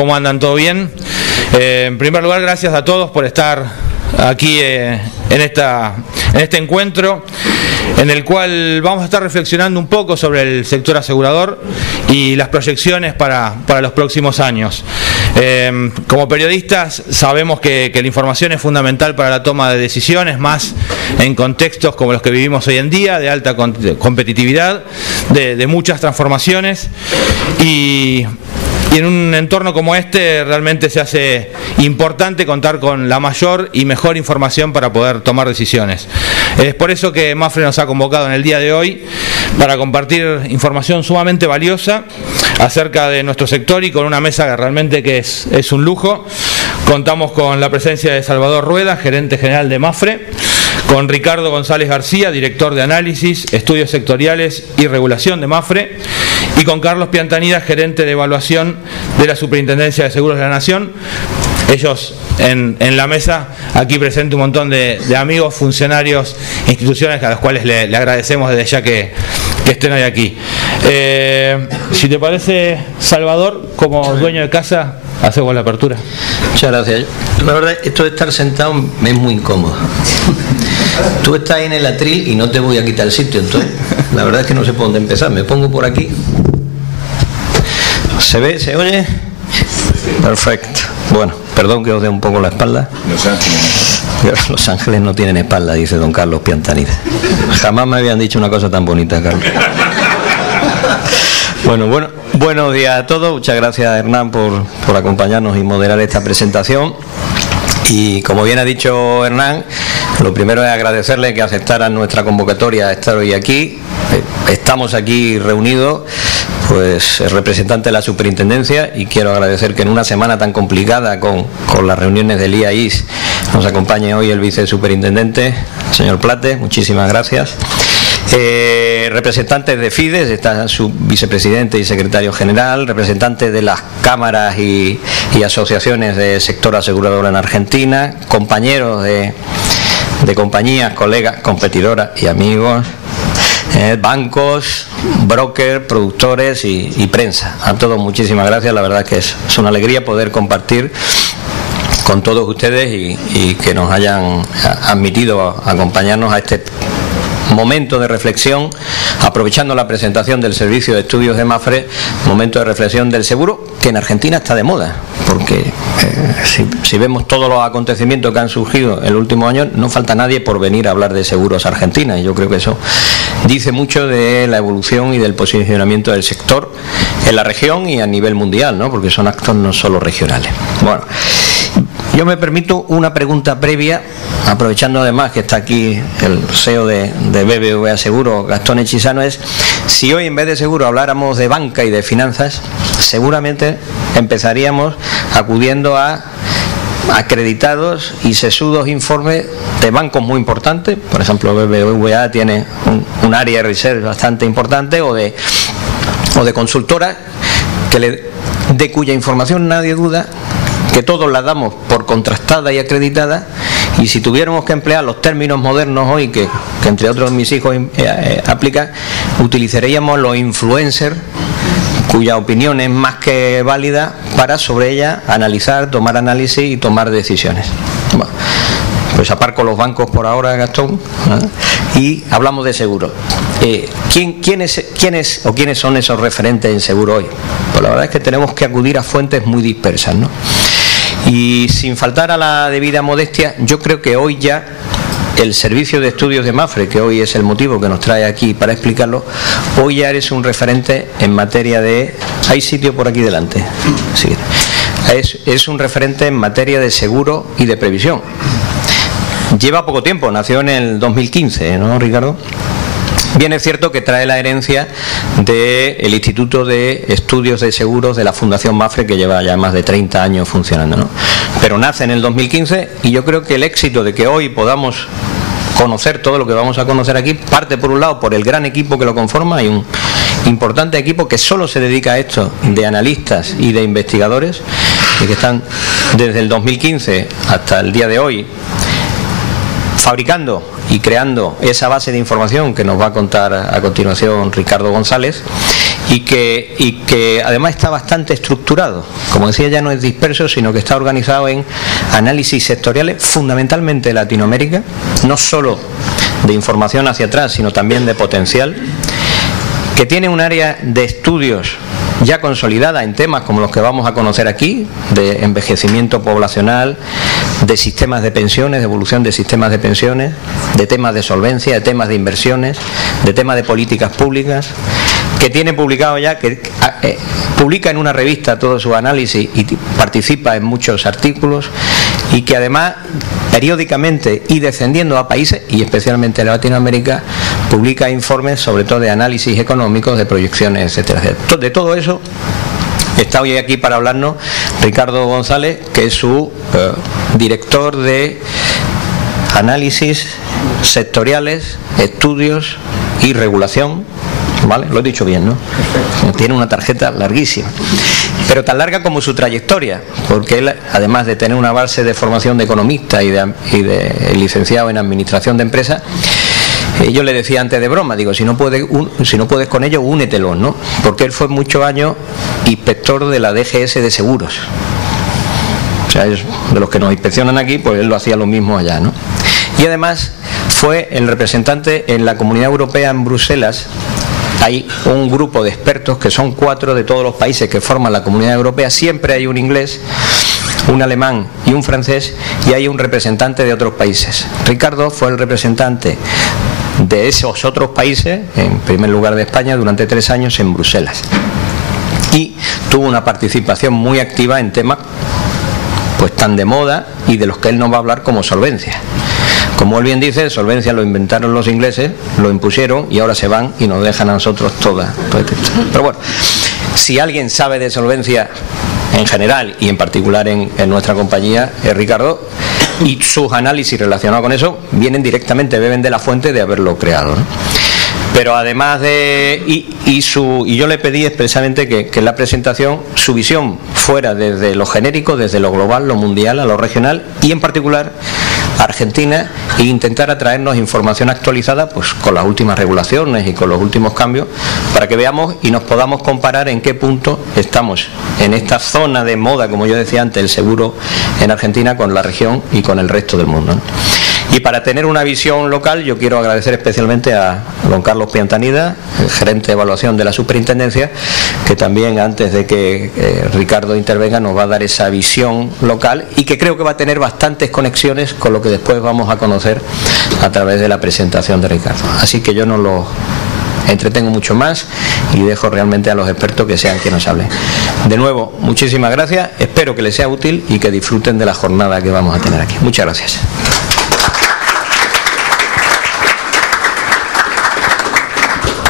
¿Cómo andan? ¿Todo bien? En primer lugar, gracias a todos por estar aquí en este encuentro, en el cual vamos a estar reflexionando un poco sobre el sector asegurador y las proyecciones para los próximos años. Como periodistas sabemos que la información es fundamental para la toma de decisiones, más en contextos como los que vivimos hoy en día, de alta competitividad, de muchas transformaciones, y en un entorno como este realmente se hace importante contar con la mayor y mejor información para poder tomar decisiones. Es por eso que Mapfre nos ha convocado en el día de hoy para compartir información sumamente valiosa acerca de nuestro sector, y con una mesa que realmente es un lujo. Contamos con la presencia de Salvador Rueda, gerente general de Mapfre, con Ricardo González García, director de análisis, estudios sectoriales y regulación de Mapfre, y con Carlos Piantanida, gerente de evaluación de la Superintendencia de Seguros de la Nación. Ellos en la mesa, aquí presente un montón de amigos, funcionarios, instituciones a los cuales le agradecemos desde ya que estén hoy aquí. Si te parece, Salvador, como dueño de casa, hacemos la apertura. Muchas gracias. La verdad, esto de estar sentado es muy incómodo. Tú estás ahí en el atril y no te voy a quitar el sitio, entonces la verdad es que no sé por dónde empezar. Me pongo por aquí. ¿Se ve? ¿Se oye? Perfecto. Bueno, perdón que os dé un poco la espalda. Los Ángeles no tienen espalda, dice don Carlos Piantanida. Jamás me habían dicho una cosa tan bonita, Carlos. Bueno, buenos días a todos. Muchas gracias, Hernán, por acompañarnos y moderar esta presentación. Y como bien ha dicho Hernán, lo primero es agradecerle que aceptaran nuestra convocatoria a estar hoy aquí. Estamos aquí reunidos, pues representantes de la superintendencia, y quiero agradecer que en una semana tan complicada con las reuniones del IAIS nos acompañe hoy el vicesuperintendente, señor Plate. Muchísimas gracias. Representantes de FIDES, está su vicepresidente y secretario general, representantes de las cámaras y asociaciones del sector asegurador en Argentina, compañeros de compañías, colegas, competidoras y amigos, bancos, brokers, productores y prensa. A todos muchísimas gracias. La verdad que es una alegría poder compartir con todos ustedes y que nos hayan admitido a acompañarnos a este momento de reflexión, aprovechando la presentación del servicio de estudios de Mapfre, momento de reflexión del seguro, que en Argentina está de moda, porque si vemos todos los acontecimientos que han surgido en el último año, no falta nadie por venir a hablar de seguros a Argentina, y yo creo que eso dice mucho de la evolución y del posicionamiento del sector en la región y a nivel mundial, ¿no? Porque son actos no solo regionales. Bueno, yo me permito una pregunta previa, aprovechando además que está aquí el CEO de BBVA Seguro, Gastón Echisano, es: si hoy en vez de seguro habláramos de banca y de finanzas, seguramente empezaríamos acudiendo a acreditados y sesudos informes de bancos muy importantes. Por ejemplo, BBVA tiene un área de research bastante importante, o de consultoras de cuya información nadie duda, que todos la damos por contrastada y acreditada, y si tuviéramos que emplear los términos modernos hoy que entre otros mis hijos aplican, utilizaríamos los influencers, cuya opinión es más que válida para sobre ella analizar, tomar análisis y tomar decisiones. Bueno, pues aparco los bancos por ahora, Gastón, y hablamos de seguro. ¿Quiénes son esos referentes en seguro hoy? Pues la verdad es que tenemos que acudir a fuentes muy dispersas, ¿no? Y sin faltar a la debida modestia, yo creo que hoy ya el servicio de estudios de Mapfre, que hoy es el motivo que nos trae aquí para explicarlo, hoy ya eres un referente en materia de... ¿Hay sitio por aquí delante? Sí. Es un referente en materia de seguro y de previsión. Lleva poco tiempo, nació en el 2015, ¿no, Ricardo? Bien, es cierto que trae la herencia del Instituto de Estudios de Seguros de la Fundación Mapfre, que lleva ya más de 30 años funcionando, ¿no? Pero nace en el 2015, y yo creo que el éxito de que hoy podamos conocer todo lo que vamos a conocer aquí parte, por un lado, por el gran equipo que lo conforma. Hay un importante equipo que solo se dedica a esto, de analistas y de investigadores, y que están desde el 2015 hasta el día de hoy fabricando y creando esa base de información que nos va a contar a continuación Ricardo González, y que además está bastante estructurado. Como decía, ya no es disperso, sino que está organizado en análisis sectoriales, fundamentalmente de Latinoamérica, no solo de información hacia atrás, sino también de potencial, que tiene un área de estudios ya consolidada en temas como los que vamos a conocer aquí, de envejecimiento poblacional, de sistemas de pensiones, de evolución de sistemas de pensiones, de temas de solvencia, de temas de inversiones, de temas de políticas públicas, que tiene publicado ya, que publica en una revista todo su análisis y participa en muchos artículos, y que además periódicamente y descendiendo a países, y especialmente en Latinoamérica, publica informes sobre todo de análisis económicos, de proyecciones, etcétera, etcétera. De todo eso está hoy aquí para hablarnos Ricardo González, que es su director de análisis sectoriales, estudios y regulación. ¿Vale? Lo he dicho bien, ¿no? Tiene una tarjeta larguísima, pero tan larga como su trayectoria, porque él, además de tener una base de formación de economista y de licenciado en administración de empresas, yo le decía antes de broma, digo, si no puedes con ello, únetelo, ¿no? Porque él fue muchos años inspector de la DGS de seguros. O sea, es de los que nos inspeccionan aquí, pues él lo hacía lo mismo allá, ¿no? Y además fue el representante en la Comunidad Europea en Bruselas. Hay un grupo de expertos que son 4 de todos los países que forman la Comunidad Europea. Siempre hay un inglés, un alemán y un francés, y hay un representante de otros países. Ricardo fue el representante de esos otros países, en primer lugar de España, durante 3 años en Bruselas. Y tuvo una participación muy activa en temas pues tan de moda y de los que él nos va a hablar, como solvencia. Como él bien dice, solvencia lo inventaron los ingleses, lo impusieron y ahora se van y nos dejan a nosotros toda. Pero bueno, si alguien sabe de solvencia en general y en particular en nuestra compañía, es Ricardo, y sus análisis relacionados con eso vienen directamente, beben de la fuente de haberlo creado, ¿no? Pero además de... Y yo le pedí expresamente que en la presentación su visión fuera desde lo genérico, desde lo global, lo mundial, a lo regional, y en particular Argentina, e intentar traernos información actualizada pues con las últimas regulaciones y con los últimos cambios, para que veamos y nos podamos comparar en qué punto estamos en esta zona de moda, como yo decía antes, el seguro en Argentina, con la región y con el resto del mundo, ¿no? Y para tener una visión local, yo quiero agradecer especialmente a don Carlos Piantanida, el gerente de evaluación de la superintendencia, que también, antes de que Ricardo intervenga, nos va a dar esa visión local, y que creo que va a tener bastantes conexiones con lo que después vamos a conocer a través de la presentación de Ricardo. Así que yo no lo entretengo mucho más y dejo realmente a los expertos que sean quienes hablen. De nuevo, muchísimas gracias, espero que les sea útil y que disfruten de la jornada que vamos a tener aquí. Muchas gracias.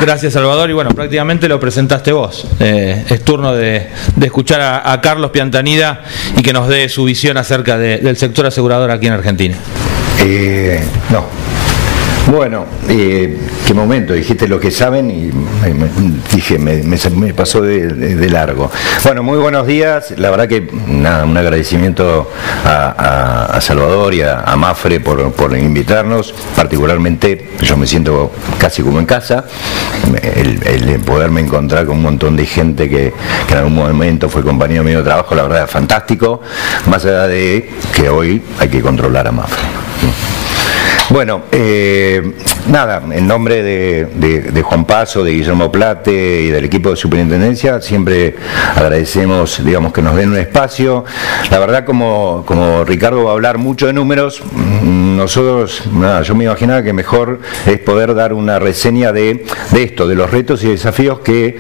Gracias, Salvador, y bueno, prácticamente lo presentaste vos. Es turno de escuchar a Carlos Piantanida y que nos dé su visión acerca del sector asegurador aquí en Argentina. Bueno, qué momento, dijiste lo que saben y dije, me pasó de largo. Bueno, muy buenos días, la verdad que nada, un agradecimiento a Salvador y a Mafre por invitarnos, particularmente yo me siento casi como en casa, el poderme encontrar con un montón de gente que en algún momento fue compañero mío de trabajo, la verdad es fantástico, más allá de que hoy hay que controlar a Mafre. Bueno, nada, en nombre de Juan Paso, de Guillermo Plate y del equipo de superintendencia, siempre agradecemos, digamos, que nos den un espacio. La verdad, como Ricardo va a hablar mucho de números, nosotros, nada, yo me imaginaba que mejor es poder dar una reseña de esto, de los retos y desafíos que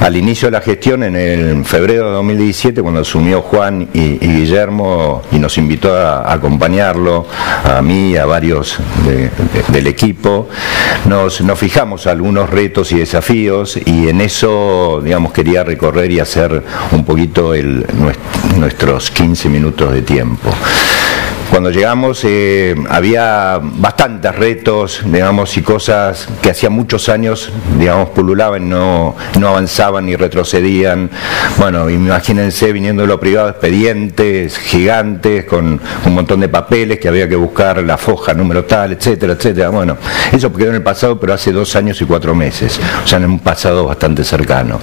al inicio de la gestión, en febrero de 2017, cuando asumió Juan y Guillermo y nos invitó a acompañarlo, a mí, a varios del equipo, nos fijamos algunos retos y desafíos, y en eso, digamos, quería recorrer y hacer un poquito nuestros 15 minutos de tiempo. Cuando llegamos había bastantes retos, digamos, y cosas que hacía muchos años, digamos, pululaban, no avanzaban ni retrocedían. Bueno, imagínense viniendo de lo privado, expedientes gigantes con un montón de papeles que había que buscar, la foja número tal, etcétera, etcétera. Bueno, eso quedó en el pasado, pero hace 2 años y 4 meses, o sea, en un pasado bastante cercano.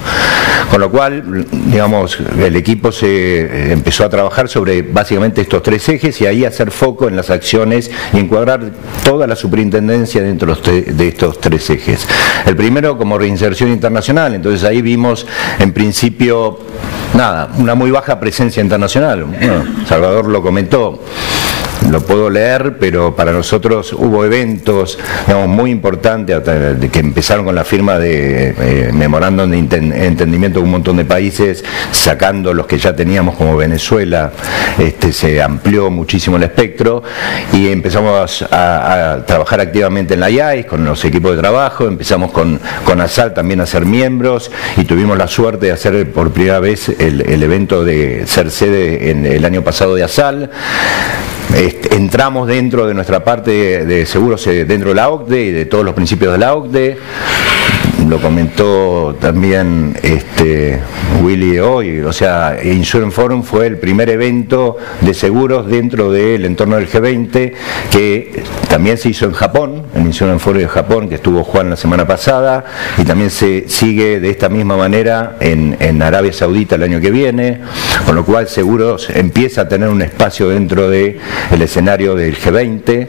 Con lo cual, digamos, el equipo se empezó a trabajar sobre básicamente estos 3 ejes y ahí hacer foco en las acciones y encuadrar toda la superintendencia dentro de estos 3 ejes. El primero como reinserción internacional, entonces ahí vimos en principio nada, una muy baja presencia internacional. Bueno, Salvador lo comentó, lo puedo leer, pero para nosotros hubo eventos, digamos, muy importantes que empezaron con la firma de memorándum de entendimiento con un montón de países, sacando los que ya teníamos como Venezuela. Se amplió muchísimo el espectro y empezamos a trabajar activamente en la IAIS con los equipos de trabajo, empezamos con ASAL también a ser miembros y tuvimos la suerte de hacer por primera vez el evento de ser sede en el año pasado de ASAL. Entramos dentro de nuestra parte de seguros dentro de la OCDE y de todos los principios de la OCDE. Lo comentó también Willy hoy, o sea, Insurance Forum fue el primer evento de seguros dentro del entorno del G20 que también se hizo en Japón, en Insurance Forum de Japón, que estuvo Juan la semana pasada, y también se sigue de esta misma manera en Arabia Saudita el año que viene, con lo cual seguros empieza a tener un espacio dentro del escenario del G20,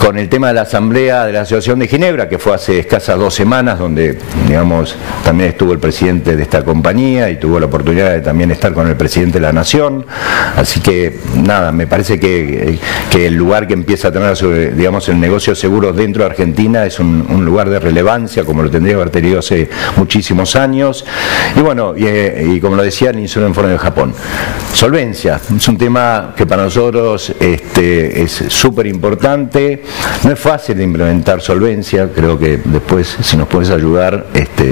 con el tema de la Asamblea de la Asociación de Ginebra, que fue hace escasas 2 semanas, donde, digamos, también estuvo el presidente de esta compañía y tuvo la oportunidad de también estar con el presidente de la Nación. Así que, nada, me parece que el lugar que empieza a tener, digamos, el negocio de seguros dentro de Argentina es un lugar de relevancia, como lo tendría que haber tenido hace muchísimos años. Y bueno, y como lo decía el Insurance Forum de Japón, solvencia, es un tema que para nosotros es súper importante. No es fácil de implementar solvencia, creo que después, si nos puedes ayudar,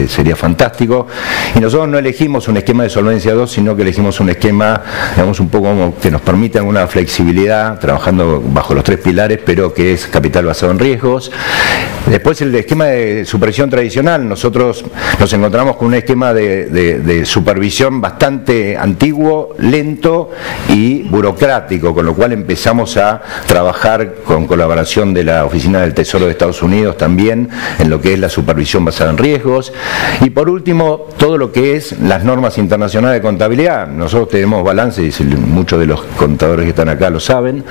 sería fantástico. Y nosotros no elegimos un esquema de solvencia 2, sino que elegimos un esquema, digamos, un poco como que nos permite alguna flexibilidad, trabajando bajo los 3 pilares, pero que es capital basado en riesgos. Después el esquema de supervisión tradicional, nosotros nos encontramos con un esquema de supervisión bastante antiguo, lento y burocrático, con lo cual empezamos a trabajar con colaboración de la Oficina del Tesoro de Estados Unidos también en lo que es la supervisión basada en riesgos. Y por último, todo lo que es las normas internacionales de contabilidad. Nosotros tenemos balances, y muchos de los contadores que están acá lo saben,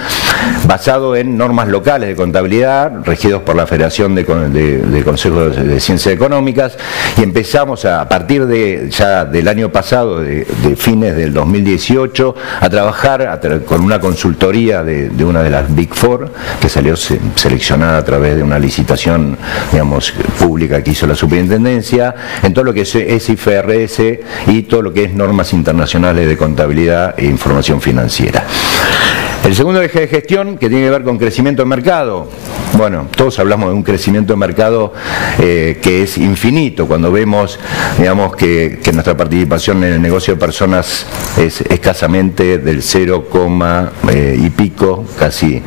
basado en normas locales de contabilidad, regidos por la Federación de Consejos de Ciencias Económicas, y empezamos a partir de ya del año pasado, de fines del 2018, a trabajar con una consultoría de una de las Big Four, que salió seleccionada a través de una licitación, digamos, pública que hizo la superintendencia, en todo lo que es IFRS y todo lo que es normas internacionales de contabilidad e información financiera. El segundo eje de gestión, que tiene que ver con crecimiento de mercado. Bueno, todos hablamos de un crecimiento de mercado que es infinito, cuando vemos, digamos, que nuestra participación en el negocio de personas es escasamente del 0, y pico, casi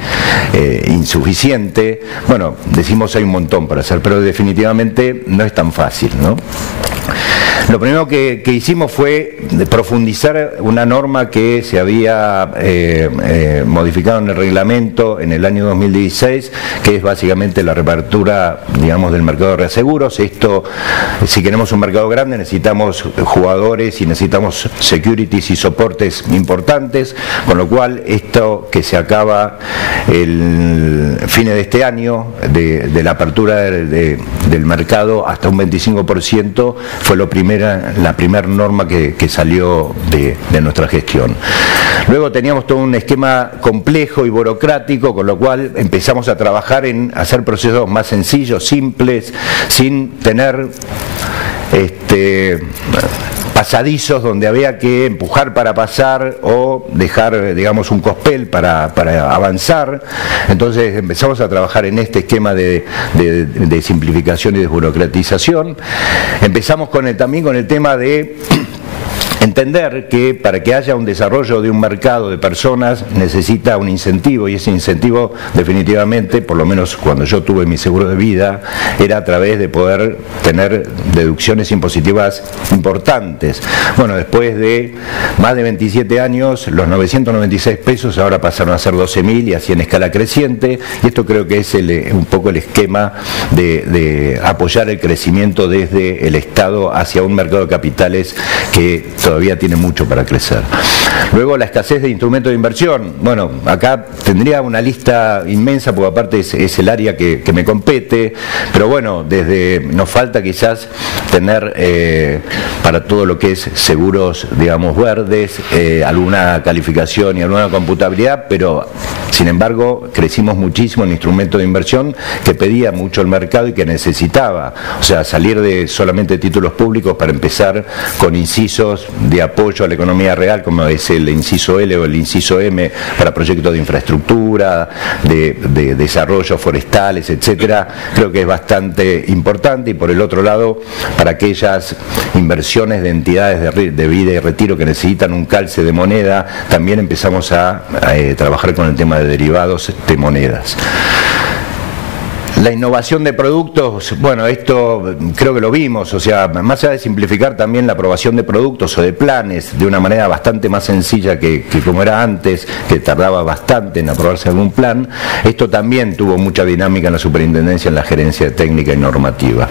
insuficiente. Bueno, decimos hay un montón para hacer, pero definitivamente no es tan fácil, ¿no? Lo primero que hicimos fue profundizar una norma que se había modificado en el reglamento en el año 2016, que es básicamente la reapertura, digamos, del mercado de reaseguros. Esto, si queremos un mercado grande, necesitamos jugadores y necesitamos securities y soportes importantes, con lo cual esto que se acaba el fines de este año, de la apertura del mercado hasta un 25%, fue la primera norma que salió de nuestra gestión. Luego teníamos todo un esquema complejo y burocrático, con lo cual empezamos a trabajar en hacer procesos más sencillos, simples, sin tener pasadizos donde había que empujar para pasar o dejar, digamos, un cospel para avanzar. Entonces empezamos a trabajar en este esquema de simplificación y desburocratización. Empezamos también con el tema de entender que para que haya un desarrollo de un mercado de personas necesita un incentivo, y ese incentivo definitivamente, por lo menos cuando yo tuve mi seguro de vida, era a través de poder tener deducciones impositivas importantes. Bueno, después de más de 27 años, los 996 pesos ahora pasaron a ser 12.000 y así en escala creciente, y esto creo que es un poco el esquema de apoyar el crecimiento desde el Estado hacia un mercado de capitales que todavía tiene mucho para crecer. Luego la escasez de instrumentos de inversión. Bueno, acá tendría una lista inmensa porque aparte es el área que me compete, pero bueno, nos falta quizás tener para todo lo que es seguros, digamos, verdes, alguna calificación y alguna computabilidad, pero sin embargo crecimos muchísimo en instrumentos de inversión que pedía mucho el mercado y que necesitaba, o sea, salir de solamente títulos públicos para empezar con incisos de apoyo a la economía real, como es el inciso L o el inciso M para proyectos de infraestructura, de desarrollo forestales, etcétera. Creo que es bastante importante, y por el otro lado, para aquellas inversiones de entidades de vida y retiro que necesitan un calce de moneda, también empezamos a trabajar con el tema de derivados de monedas. La innovación de productos, bueno, esto creo que lo vimos, o sea, más allá de simplificar también la aprobación de productos o de planes de una manera bastante más sencilla que como era antes, que tardaba bastante en aprobarse algún plan, esto también tuvo mucha dinámica en la superintendencia, en la gerencia técnica y normativa.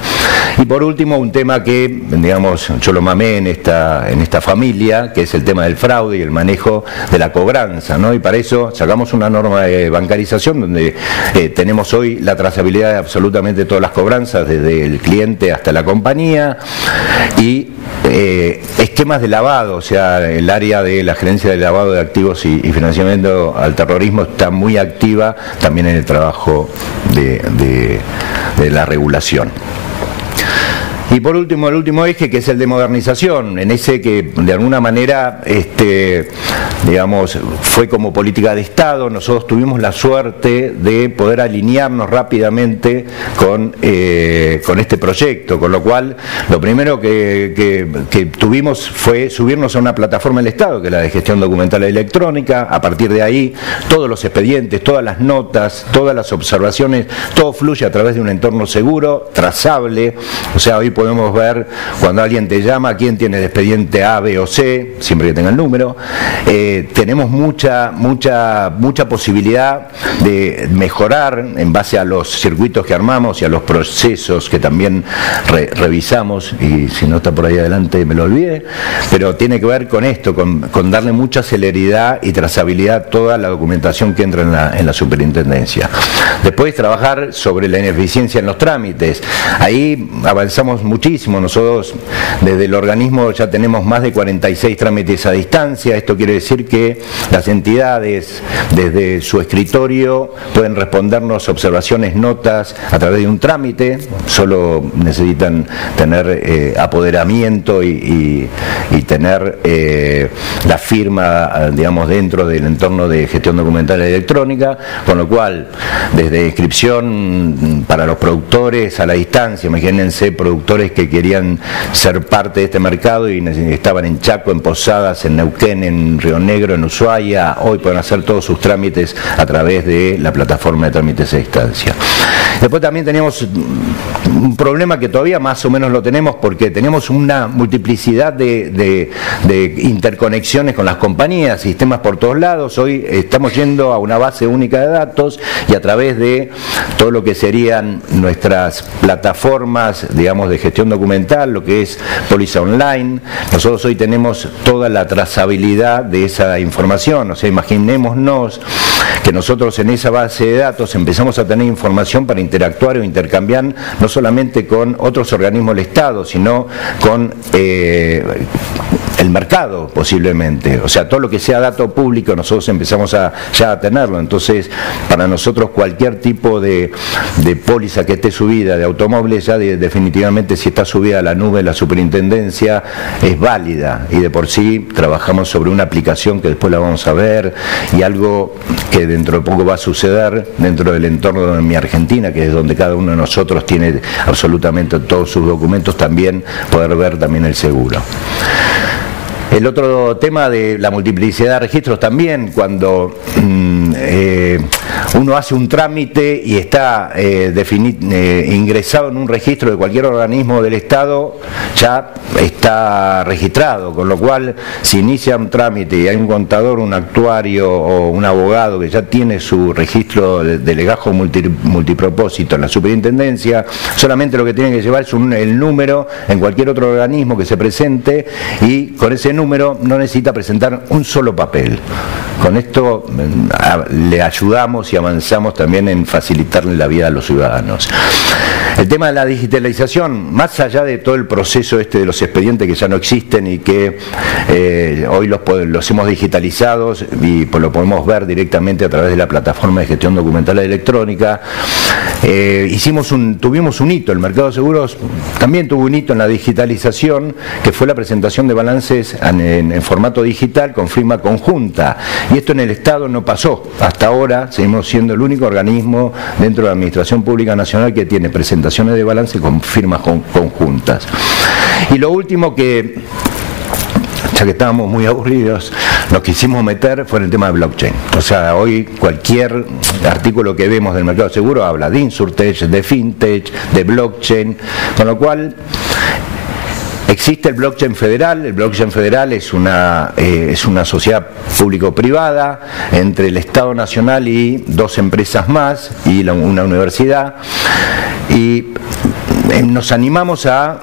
Y por último, un tema que, digamos, yo lo mamé en esta familia, que es el tema del fraude y el manejo de la cobranza, ¿no? Y para eso sacamos una norma de bancarización donde tenemos hoy la trazabilidad de absolutamente todas las cobranzas, desde el cliente hasta la compañía, y esquemas de lavado, o sea, el área de la gerencia de lavado de activos y financiamiento al terrorismo está muy activa también en el trabajo de la regulación. Y por último, el último eje, que es el de modernización, en ese que de alguna manera, digamos, fue como política de Estado. Nosotros tuvimos la suerte de poder alinearnos rápidamente con este proyecto, con lo cual lo primero que tuvimos fue subirnos a una plataforma del Estado, que es la de gestión documental electrónica. A partir de ahí, todos los expedientes, todas las notas, todas las observaciones, todo fluye a través de un entorno seguro, trazable. O sea, hoy podemos ver cuando alguien te llama quién tiene el expediente A, B o C, siempre que tenga el número. Tenemos mucha posibilidad de mejorar en base a los circuitos que armamos y a los procesos que también revisamos, y si no está por ahí adelante me lo olvidé, pero tiene que ver con esto, con darle mucha celeridad y trazabilidad a toda la documentación que entra en la superintendencia. Después trabajar sobre la ineficiencia en los trámites. Ahí avanzamos muchísimo. Nosotros desde el organismo ya tenemos más de 46 trámites a distancia. Esto quiere decir que las entidades desde su escritorio pueden respondernos observaciones, notas a través de un trámite. Solo necesitan tener apoderamiento y tener la firma, digamos, dentro del entorno de gestión documental electrónica, con lo cual desde inscripción para los productores a la distancia, imagínense productores que querían ser parte de este mercado y estaban en Chaco, en Posadas, en Neuquén, en Río Negro, en Ushuaia, hoy pueden hacer todos sus trámites a través de la plataforma de trámites a distancia. Después también teníamos un problema que todavía más o menos lo tenemos, porque tenemos una multiplicidad de interconexiones con las compañías, sistemas por todos lados. Hoy estamos yendo a una base única de datos, y a través de todo lo que serían nuestras plataformas, digamos, de gestión documental, lo que es póliza online, nosotros hoy tenemos toda la trazabilidad de esa información. O sea, imaginémonos que nosotros en esa base de datos empezamos a tener información para interactuar o intercambiar no solamente con otros organismos del Estado, sino con el mercado posiblemente. O sea, todo lo que sea dato público nosotros empezamos ya a tenerlo. Entonces, para nosotros cualquier tipo de póliza que esté subida de automóviles, ya definitivamente si está subida a la nube de la superintendencia es válida, y de por sí trabajamos sobre una aplicación que después la vamos a ver, y algo que dentro de poco va a suceder dentro del entorno de Mi Argentina, que es donde cada uno de nosotros tiene absolutamente todos sus documentos, también poder ver también el seguro. El otro tema de la multiplicidad de registros también, cuando uno hace un trámite y está ingresado en un registro de cualquier organismo del Estado, ya está registrado, con lo cual si inicia un trámite y hay un contador, un actuario o un abogado que ya tiene su registro de legajo multipropósito en la superintendencia, solamente lo que tiene que llevar es el número en cualquier otro organismo que se presente, y con ese número no necesita presentar un solo papel. Con esto le ayudamos y avanzamos también en facilitarle la vida a los ciudadanos. El tema de la digitalización, más allá de todo el proceso de los expedientes que ya no existen y que hoy los hemos digitalizado y lo podemos ver directamente a través de la plataforma de gestión documental electrónica, tuvimos un hito. El mercado de seguros también tuvo un hito en la digitalización, que fue la presentación de balances en formato digital con firma conjunta, y esto en el Estado no pasó. Hasta ahora seguimos siendo el único organismo dentro de la Administración Pública Nacional que tiene presentaciones de balance con firmas conjuntas. Y lo último que, ya que estábamos muy aburridos, nos quisimos meter fue en el tema de blockchain. O sea, hoy cualquier artículo que vemos del mercado seguro habla de insurtech, de fintech, de blockchain, con lo cual existe el blockchain federal. El blockchain federal es una sociedad público-privada entre el Estado Nacional y 2 empresas más y una universidad, y nos animamos a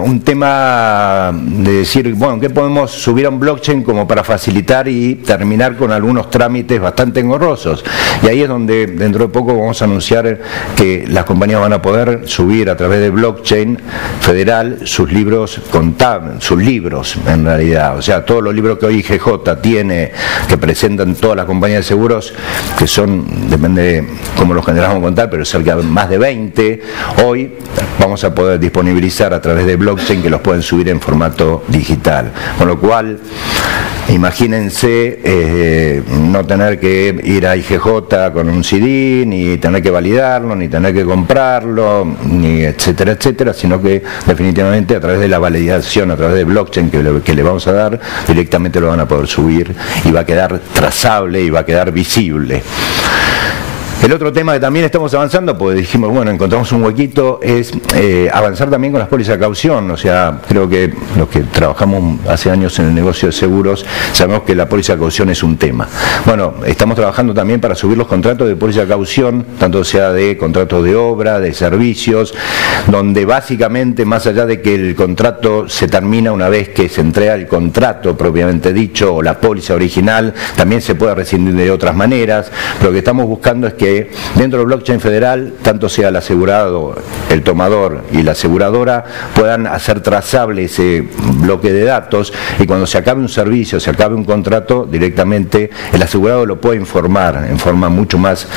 un tema de decir, bueno, ¿qué podemos subir a un blockchain como para facilitar y terminar con algunos trámites bastante engorrosos? Y ahí es donde dentro de poco vamos a anunciar que las compañías van a poder subir a través de blockchain federal sus libros contables, sus libros en realidad, o sea, todos los libros que hoy IGJ tiene, que presentan todas las compañías de seguros, que son, depende de cómo los generamos contar, pero cerca de más de 20, hoy vamos a poder disponibilizar a través de blockchain, que los pueden subir en formato digital. Con lo cual, imagínense no tener que ir a IGJ con un CD, ni tener que validarlo, ni tener que comprarlo, ni etcétera, etcétera, sino que definitivamente a través de la validación, a través de blockchain que le vamos a dar, directamente lo van a poder subir y va a quedar trazable y va a quedar visible. El otro tema que también estamos avanzando, pues dijimos, bueno, encontramos un huequito, es avanzar también con las pólizas de caución. O sea, creo que los que trabajamos hace años en el negocio de seguros sabemos que la póliza de caución es un tema. Bueno, estamos trabajando también para subir los contratos de póliza de caución, tanto sea de contratos de obra, de servicios, donde básicamente, más allá de que el contrato se termina una vez que se entrega el contrato propiamente dicho, o la póliza original, también se puede rescindir de otras maneras. Pero lo que estamos buscando es que dentro del blockchain federal, tanto sea el asegurado, el tomador y la aseguradora puedan hacer trazable ese bloque de datos, y cuando se acabe un servicio, se acabe un contrato, directamente el asegurado lo puede informar en forma mucho más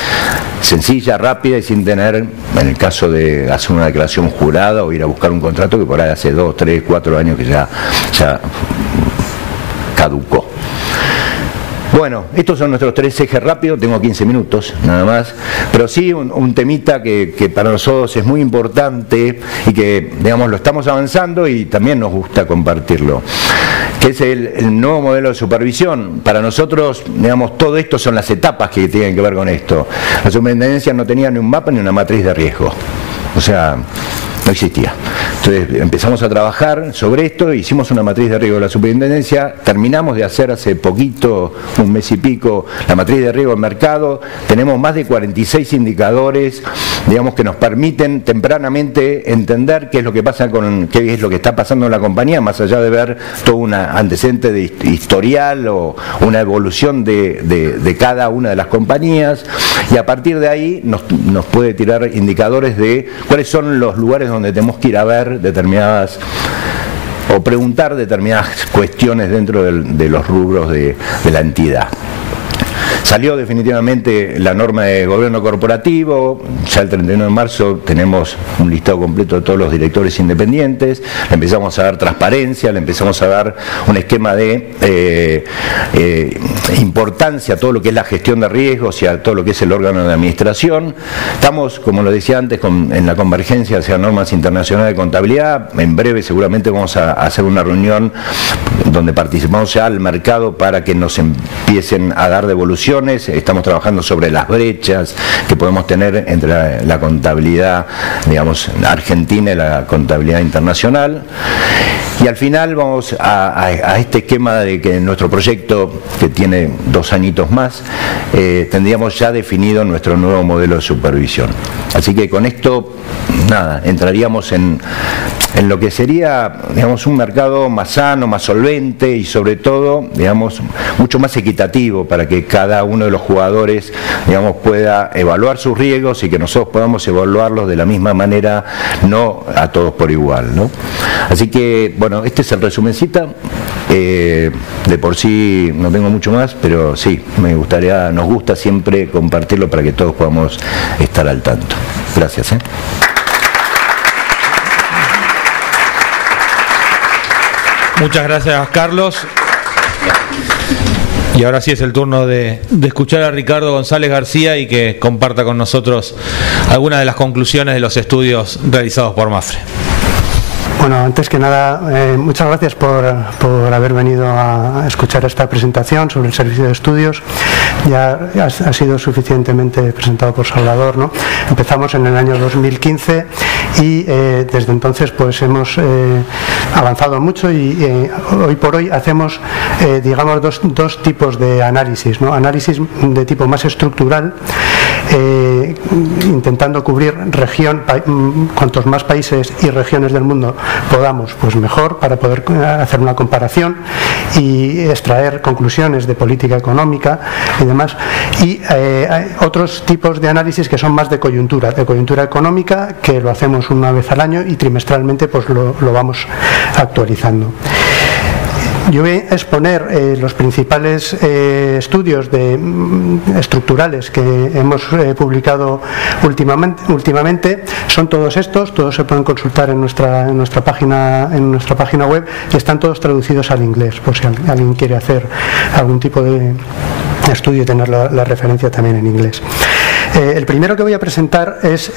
sencilla, rápida, y sin tener, en el caso de hacer una declaración jurada o ir a buscar un contrato que por ahí hace 2, 3, 4 años que ya caducó. Bueno, estos son nuestros 3 ejes rápidos, tengo 15 minutos nada más, pero sí un temita que para nosotros es muy importante y que, digamos, lo estamos avanzando y también nos gusta compartirlo, que es el nuevo modelo de supervisión. Para nosotros, digamos, todo esto son las etapas que tienen que ver con esto. La superintendencia no tenía ni un mapa ni una matriz de riesgo, o sea, no existía. Entonces empezamos a trabajar sobre esto, hicimos una matriz de riesgo de la superintendencia, terminamos de hacer hace poquito, un mes y pico, la matriz de riesgo del mercado. Tenemos más de 46 indicadores, digamos, que nos permiten tempranamente entender qué es lo que pasa qué es lo que está pasando en la compañía, más allá de ver todo un antecedente de historial o una evolución de cada una de las compañías, y a partir de ahí nos puede tirar indicadores de cuáles son los lugares donde tenemos que ir a ver determinadas o preguntar determinadas cuestiones dentro de los rubros de la entidad. Salió definitivamente la norma de gobierno corporativo, ya el 31 de marzo tenemos un listado completo de todos los directores independientes, le empezamos a dar transparencia, le empezamos a dar un esquema de importancia a todo lo que es la gestión de riesgos y a todo lo que es el órgano de administración. Estamos, como lo decía antes, en la convergencia hacia normas internacionales de contabilidad. En breve seguramente vamos a hacer una reunión donde participamos ya al mercado para que nos empiecen a dar devoluciones. Estamos trabajando sobre las brechas que podemos tener entre la contabilidad, digamos, argentina y la contabilidad internacional. Y al final vamos a este esquema de que nuestro proyecto, que tiene 2 añitos más, tendríamos ya definido nuestro nuevo modelo de supervisión. Así que con esto, nada, entraríamos en lo que sería, digamos, un mercado más sano, más solvente y sobre todo, digamos, mucho más equitativo para que cada uno de los jugadores, digamos, pueda evaluar sus riesgos y que nosotros podamos evaluarlos de la misma manera, no a todos por igual, ¿no? Así que, bueno, este es el resumencita. De por sí no tengo mucho más, pero sí, nos gusta siempre compartirlo para que todos podamos estar al tanto. Gracias. Muchas gracias, Carlos. Y ahora sí es el turno de escuchar a Ricardo González García y que comparta con nosotros algunas de las conclusiones de los estudios realizados por MAPFRE. Bueno, antes que nada, muchas gracias por haber venido a escuchar esta presentación sobre el servicio de estudios. Ya ha sido suficientemente presentado por Salvador, ¿no? Empezamos en el año 2015 y desde entonces pues hemos avanzado mucho y hoy por hoy hacemos, digamos, dos tipos de análisis, ¿no? Análisis de tipo más estructural, intentando cubrir cuantos más países y regiones del mundo podamos, pues mejor, para poder hacer una comparación y extraer conclusiones de política económica y demás. Y hay otros tipos de análisis que son más de coyuntura económica, que lo hacemos una vez al año y trimestralmente pues lo vamos actualizando. Yo voy a exponer los principales estudios estructurales que hemos publicado últimamente. Son todos estos, todos se pueden consultar en nuestra página web y están todos traducidos al inglés, por si alguien quiere hacer algún tipo de estudio y tener la referencia también en inglés. El primero que voy a presentar es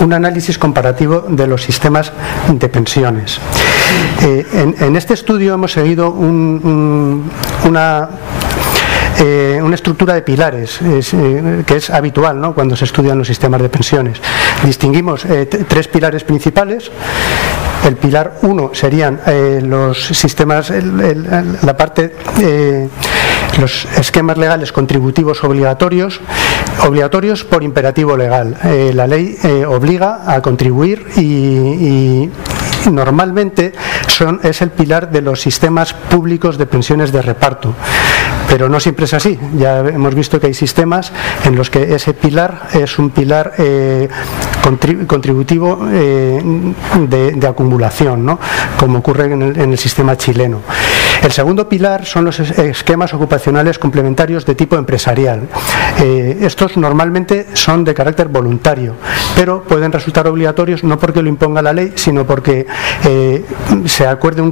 un análisis comparativo de los sistemas de pensiones. En este estudio hemos seguido una estructura de pilares que es habitual, ¿no?, cuando se estudian los sistemas de pensiones. Distinguimos 3 pilares principales. El pilar 1 serían los sistemas, los esquemas legales contributivos obligatorios por imperativo legal. La ley obliga a contribuir y normalmente es el pilar de los sistemas públicos de pensiones de reparto, pero no siempre es así. Ya hemos visto que hay sistemas en los que ese pilar es un pilar contributivo de acumulación, ¿no?, como ocurre en el sistema chileno. El segundo pilar son los esquemas ocupacionales complementarios de tipo empresarial. Estos normalmente son de carácter voluntario, pero pueden resultar obligatorios no porque lo imponga la ley, sino porque se acuerde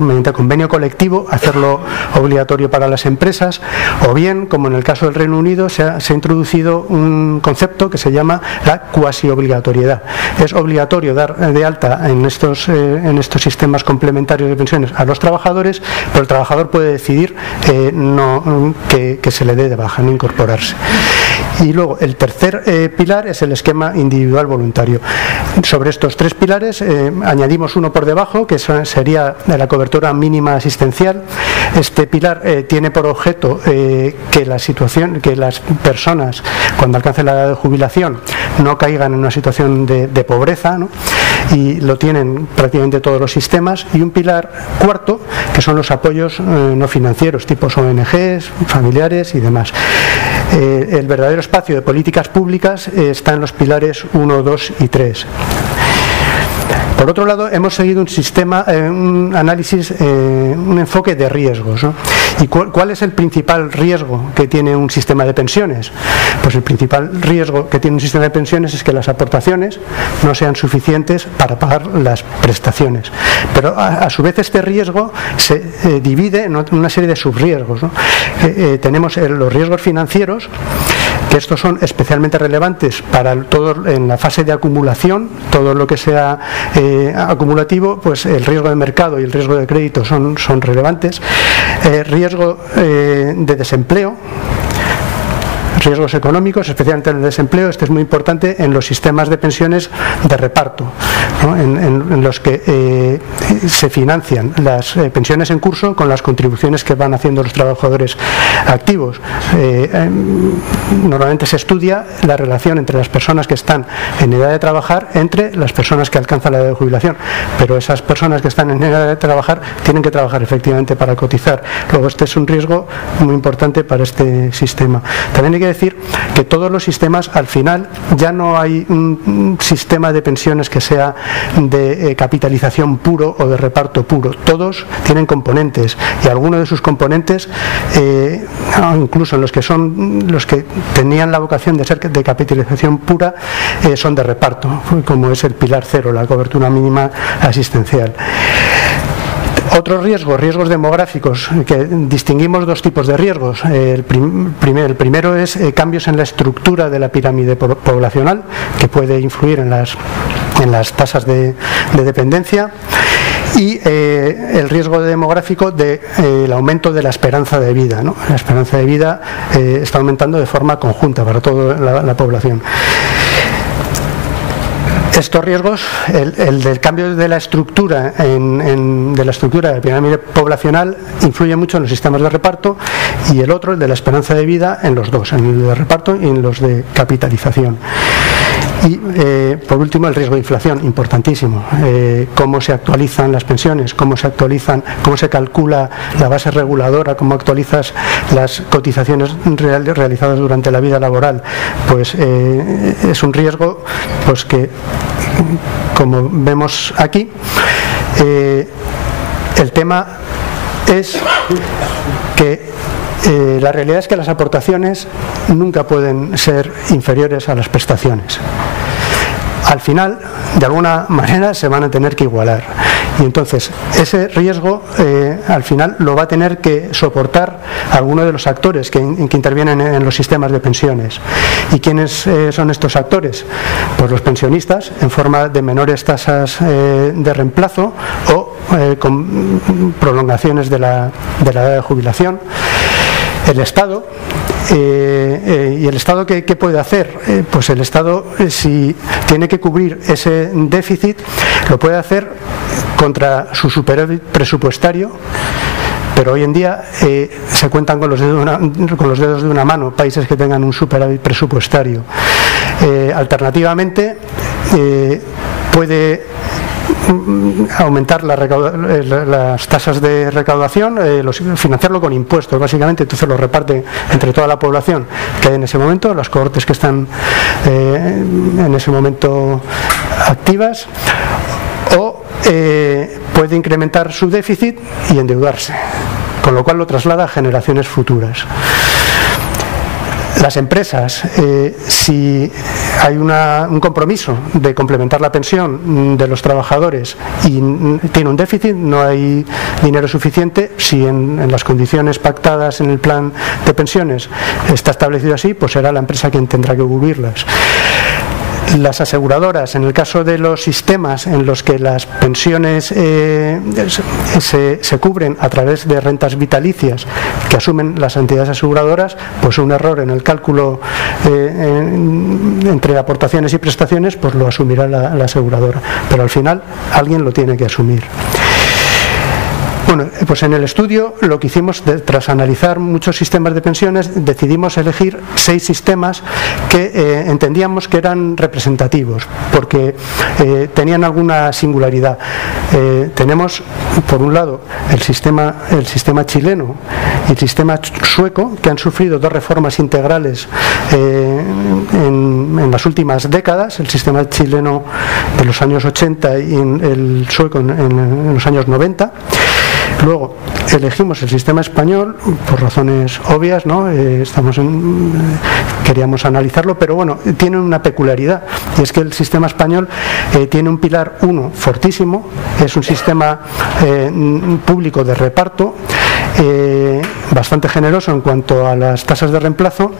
mediante convenio colectivo hacerlo obligatorio para las empresas, o bien, como en el caso del Reino Unido, se ha introducido un concepto que se llama la cuasi obligatoriedad. Es obligatorio dar de alta en estos sistemas complementarios de pensiones a los trabajadores, pero el trabajador puede decidir que se le dé de baja, no incorporarse. Y luego el tercer pilar es el esquema individual voluntario. Sobre estos 3 pilares añadimos uno por debajo, que sería la cobertura mínima asistencial. Este pilar tiene por objeto que las personas, cuando alcancen la edad de jubilación, no caigan en una situación de pobreza, ¿no?, y lo tienen prácticamente todos los sistemas. Y un pilar cuarto, que son los apoyos no financieros, tipos ONGs, familiares y demás. El verdadero espacio de políticas públicas está en los pilares 1, 2 y 3. Por otro lado, hemos seguido un análisis, un enfoque de riesgos, ¿no? ¿Y cuál es el principal riesgo que tiene un sistema de pensiones? Pues el principal riesgo que tiene un sistema de pensiones es que las aportaciones no sean suficientes para pagar las prestaciones. Pero a su vez este riesgo se divide en una serie de subriesgos, ¿no? Tenemos los riesgos financieros, que estos son especialmente relevantes para todo en la fase de acumulación, todo lo que sea acumulativo, pues el riesgo de mercado y el riesgo de crédito son relevantes. Riesgo de desempleo, riesgos económicos, especialmente en el desempleo. Este es muy importante en los sistemas de pensiones de reparto, ¿no? en los que se financian las pensiones en curso con las contribuciones que van haciendo los trabajadores activos. Normalmente se estudia la relación entre las personas que están en edad de trabajar entre las personas que alcanzan la edad de jubilación, pero esas personas que están en edad de trabajar tienen que trabajar efectivamente para cotizar. Luego, este es un riesgo muy importante para este sistema. También hay que decir que todos los sistemas, al final, ya no hay un sistema de pensiones que sea de capitalización puro o de reparto puro. Todos tienen componentes, y algunos de sus componentes, incluso en los que tenían la vocación de ser de capitalización pura, son de reparto, como es el pilar 0, la cobertura mínima asistencial. Otros riesgos demográficos, que distinguimos dos tipos de riesgos. El primero es cambios en la estructura de la pirámide poblacional, que puede influir en las tasas de dependencia, y el riesgo demográfico del aumento de la esperanza de vida, ¿no? La esperanza de vida está aumentando de forma conjunta para toda la población. Estos riesgos, el del cambio de la estructura de la pirámide poblacional, influye mucho en los sistemas de reparto, y el otro, el de la esperanza de vida, en los dos, en el de reparto y en los de capitalización. Y por último, el riesgo de inflación, importantísimo. Cómo se actualizan las pensiones, cómo se calcula la base reguladora, cómo actualizas las cotizaciones realizadas durante la vida laboral. Pues es un riesgo, pues, que, como vemos aquí, el tema es que la realidad es que las aportaciones nunca pueden ser inferiores a las prestaciones. Al final, de alguna manera, se van a tener que igualar, y entonces ese riesgo al final lo va a tener que soportar alguno de los actores que intervienen en los sistemas de pensiones. ¿Y quiénes son estos actores? Pues los pensionistas, en forma de menores tasas de reemplazo o con prolongaciones de la edad de jubilación. El Estado, ¿y el Estado qué puede hacer? Pues el Estado, si tiene que cubrir ese déficit, lo puede hacer contra su superávit presupuestario, pero hoy en día se cuentan con los dedos de una mano países que tengan un superávit presupuestario. Alternativamente, puede aumentar las tasas de recaudación, financiarlo con impuestos, básicamente. Entonces lo reparte entre toda la población que hay en ese momento, las cohortes que están en ese momento activas, o puede incrementar su déficit y endeudarse, con lo cual lo traslada a generaciones futuras. Las empresas, si hay un compromiso de complementar la pensión de los trabajadores y tiene un déficit, no hay dinero suficiente, si en las condiciones pactadas en el plan de pensiones está establecido así, pues será la empresa quien tendrá que cubrirlas. Las aseguradoras, en el caso de los sistemas en los que las pensiones se cubren a través de rentas vitalicias que asumen las entidades aseguradoras, pues un error en el cálculo entre aportaciones y prestaciones, pues lo asumirá la aseguradora, pero al final alguien lo tiene que asumir. Bueno, pues en el estudio lo que hicimos, tras analizar muchos sistemas de pensiones, decidimos elegir 6 sistemas que entendíamos que eran representativos, porque tenían alguna singularidad. Tenemos, por un lado, el sistema chileno y el sistema sueco, que han sufrido 2 reformas integrales en las últimas décadas, el sistema chileno de los años 80 y el sueco en los años 90. Luego elegimos el sistema español por razones obvias, ¿no? Queríamos analizarlo, pero bueno, tiene una peculiaridad, y es que el sistema español tiene un pilar 1 fortísimo, es un sistema público de reparto, bastante generoso en cuanto a las tasas de reemplazo,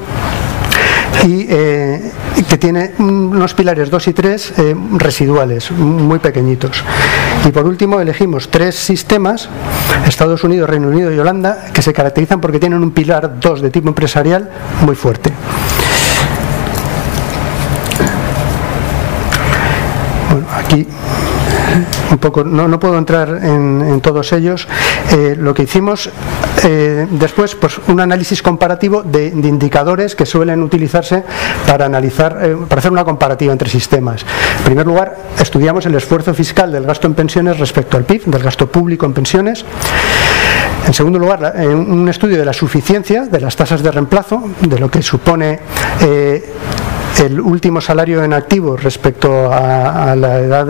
y que tiene unos pilares 2 y 3 residuales, muy pequeñitos. Y por último elegimos 3 sistemas, Estados Unidos, Reino Unido y Holanda, que se caracterizan porque tienen un pilar 2 de tipo empresarial muy fuerte. Bueno, aquí un poco, no puedo entrar en todos ellos. Lo que hicimos después, pues un análisis comparativo de indicadores que suelen utilizarse para analizar, para hacer una comparativa entre sistemas. En primer lugar, estudiamos el esfuerzo fiscal del gasto en pensiones respecto al PIB, del gasto público en pensiones. En segundo lugar, un estudio de la suficiencia de las tasas de reemplazo, de lo que supone el último salario en activo respecto a la edad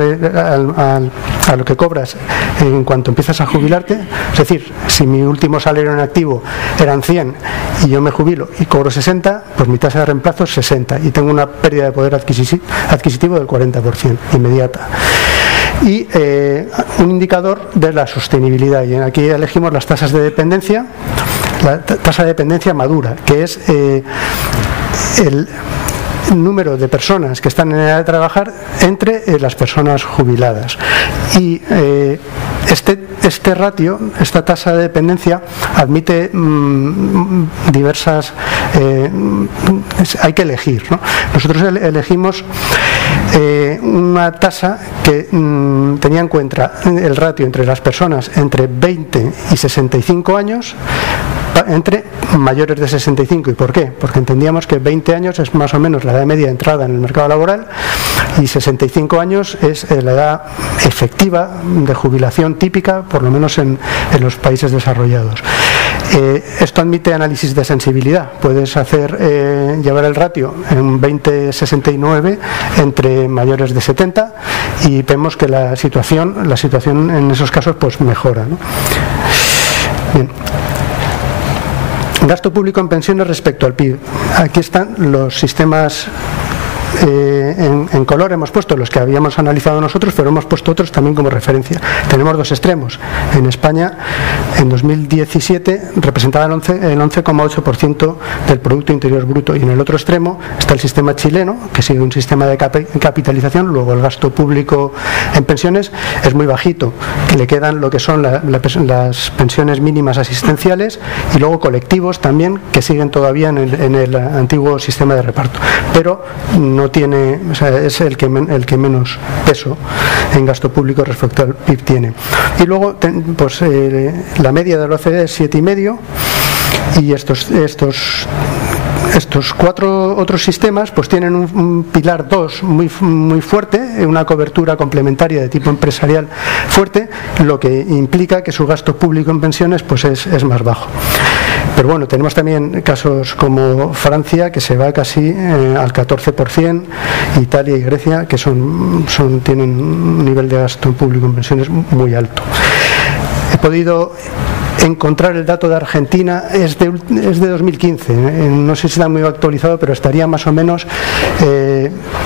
a lo que cobras en cuanto empiezas a jubilarte. Es decir, si mi último salario en activo eran 100 y yo me jubilo y cobro 60, pues mi tasa de reemplazo es 60 y tengo una pérdida de poder adquisitivo del 40% inmediata. Y un indicador de la sostenibilidad, y aquí elegimos las tasas de dependencia, la tasa de dependencia madura, que es el número de personas que están en edad de trabajar entre las personas jubiladas. Y este ratio, esta tasa de dependencia, admite diversas... hay que elegir, ¿no? Nosotros elegimos una tasa que tenía en cuenta el ratio entre las personas entre 20 y 65 años, entre mayores de 65. ¿Y por qué? Porque entendíamos que 20 años es más o menos la edad media de entrada en el mercado laboral y 65 años es la edad efectiva de jubilación típica, por lo menos en los países desarrollados. Esto admite análisis de sensibilidad. Puedes llevar el ratio en 20-69 entre mayores de 70 y vemos que la situación en esos casos pues mejora, ¿no? Bien. Gasto público en pensiones respecto al PIB. Aquí están los sistemas en color, hemos puesto los que habíamos analizado nosotros, pero hemos puesto otros también como referencia. Tenemos dos extremos. En España, en 2017, representaba el 11,8% del Producto Interior Bruto, y en el otro extremo está el sistema chileno, que sigue un sistema de capitalización. Luego el gasto público en pensiones es muy bajito, que le quedan lo que son las pensiones mínimas asistenciales, y luego colectivos también, que siguen todavía en el antiguo sistema de reparto, pero no tiene, o sea, es el que menos peso en gasto público respecto al PIB tiene. Y luego la media de la OCDE es 7,5, y estos 4 otros sistemas pues tienen un pilar 2 muy fuerte, una cobertura complementaria de tipo empresarial fuerte, lo que implica que su gasto público en pensiones pues es más bajo. Pero bueno, tenemos también casos como Francia, que se va casi al 14%, Italia y Grecia, que tienen un nivel de gasto público en pensiones muy alto. He podido encontrar el dato de Argentina, es de 2015, no sé si está muy actualizado, pero estaría más o menos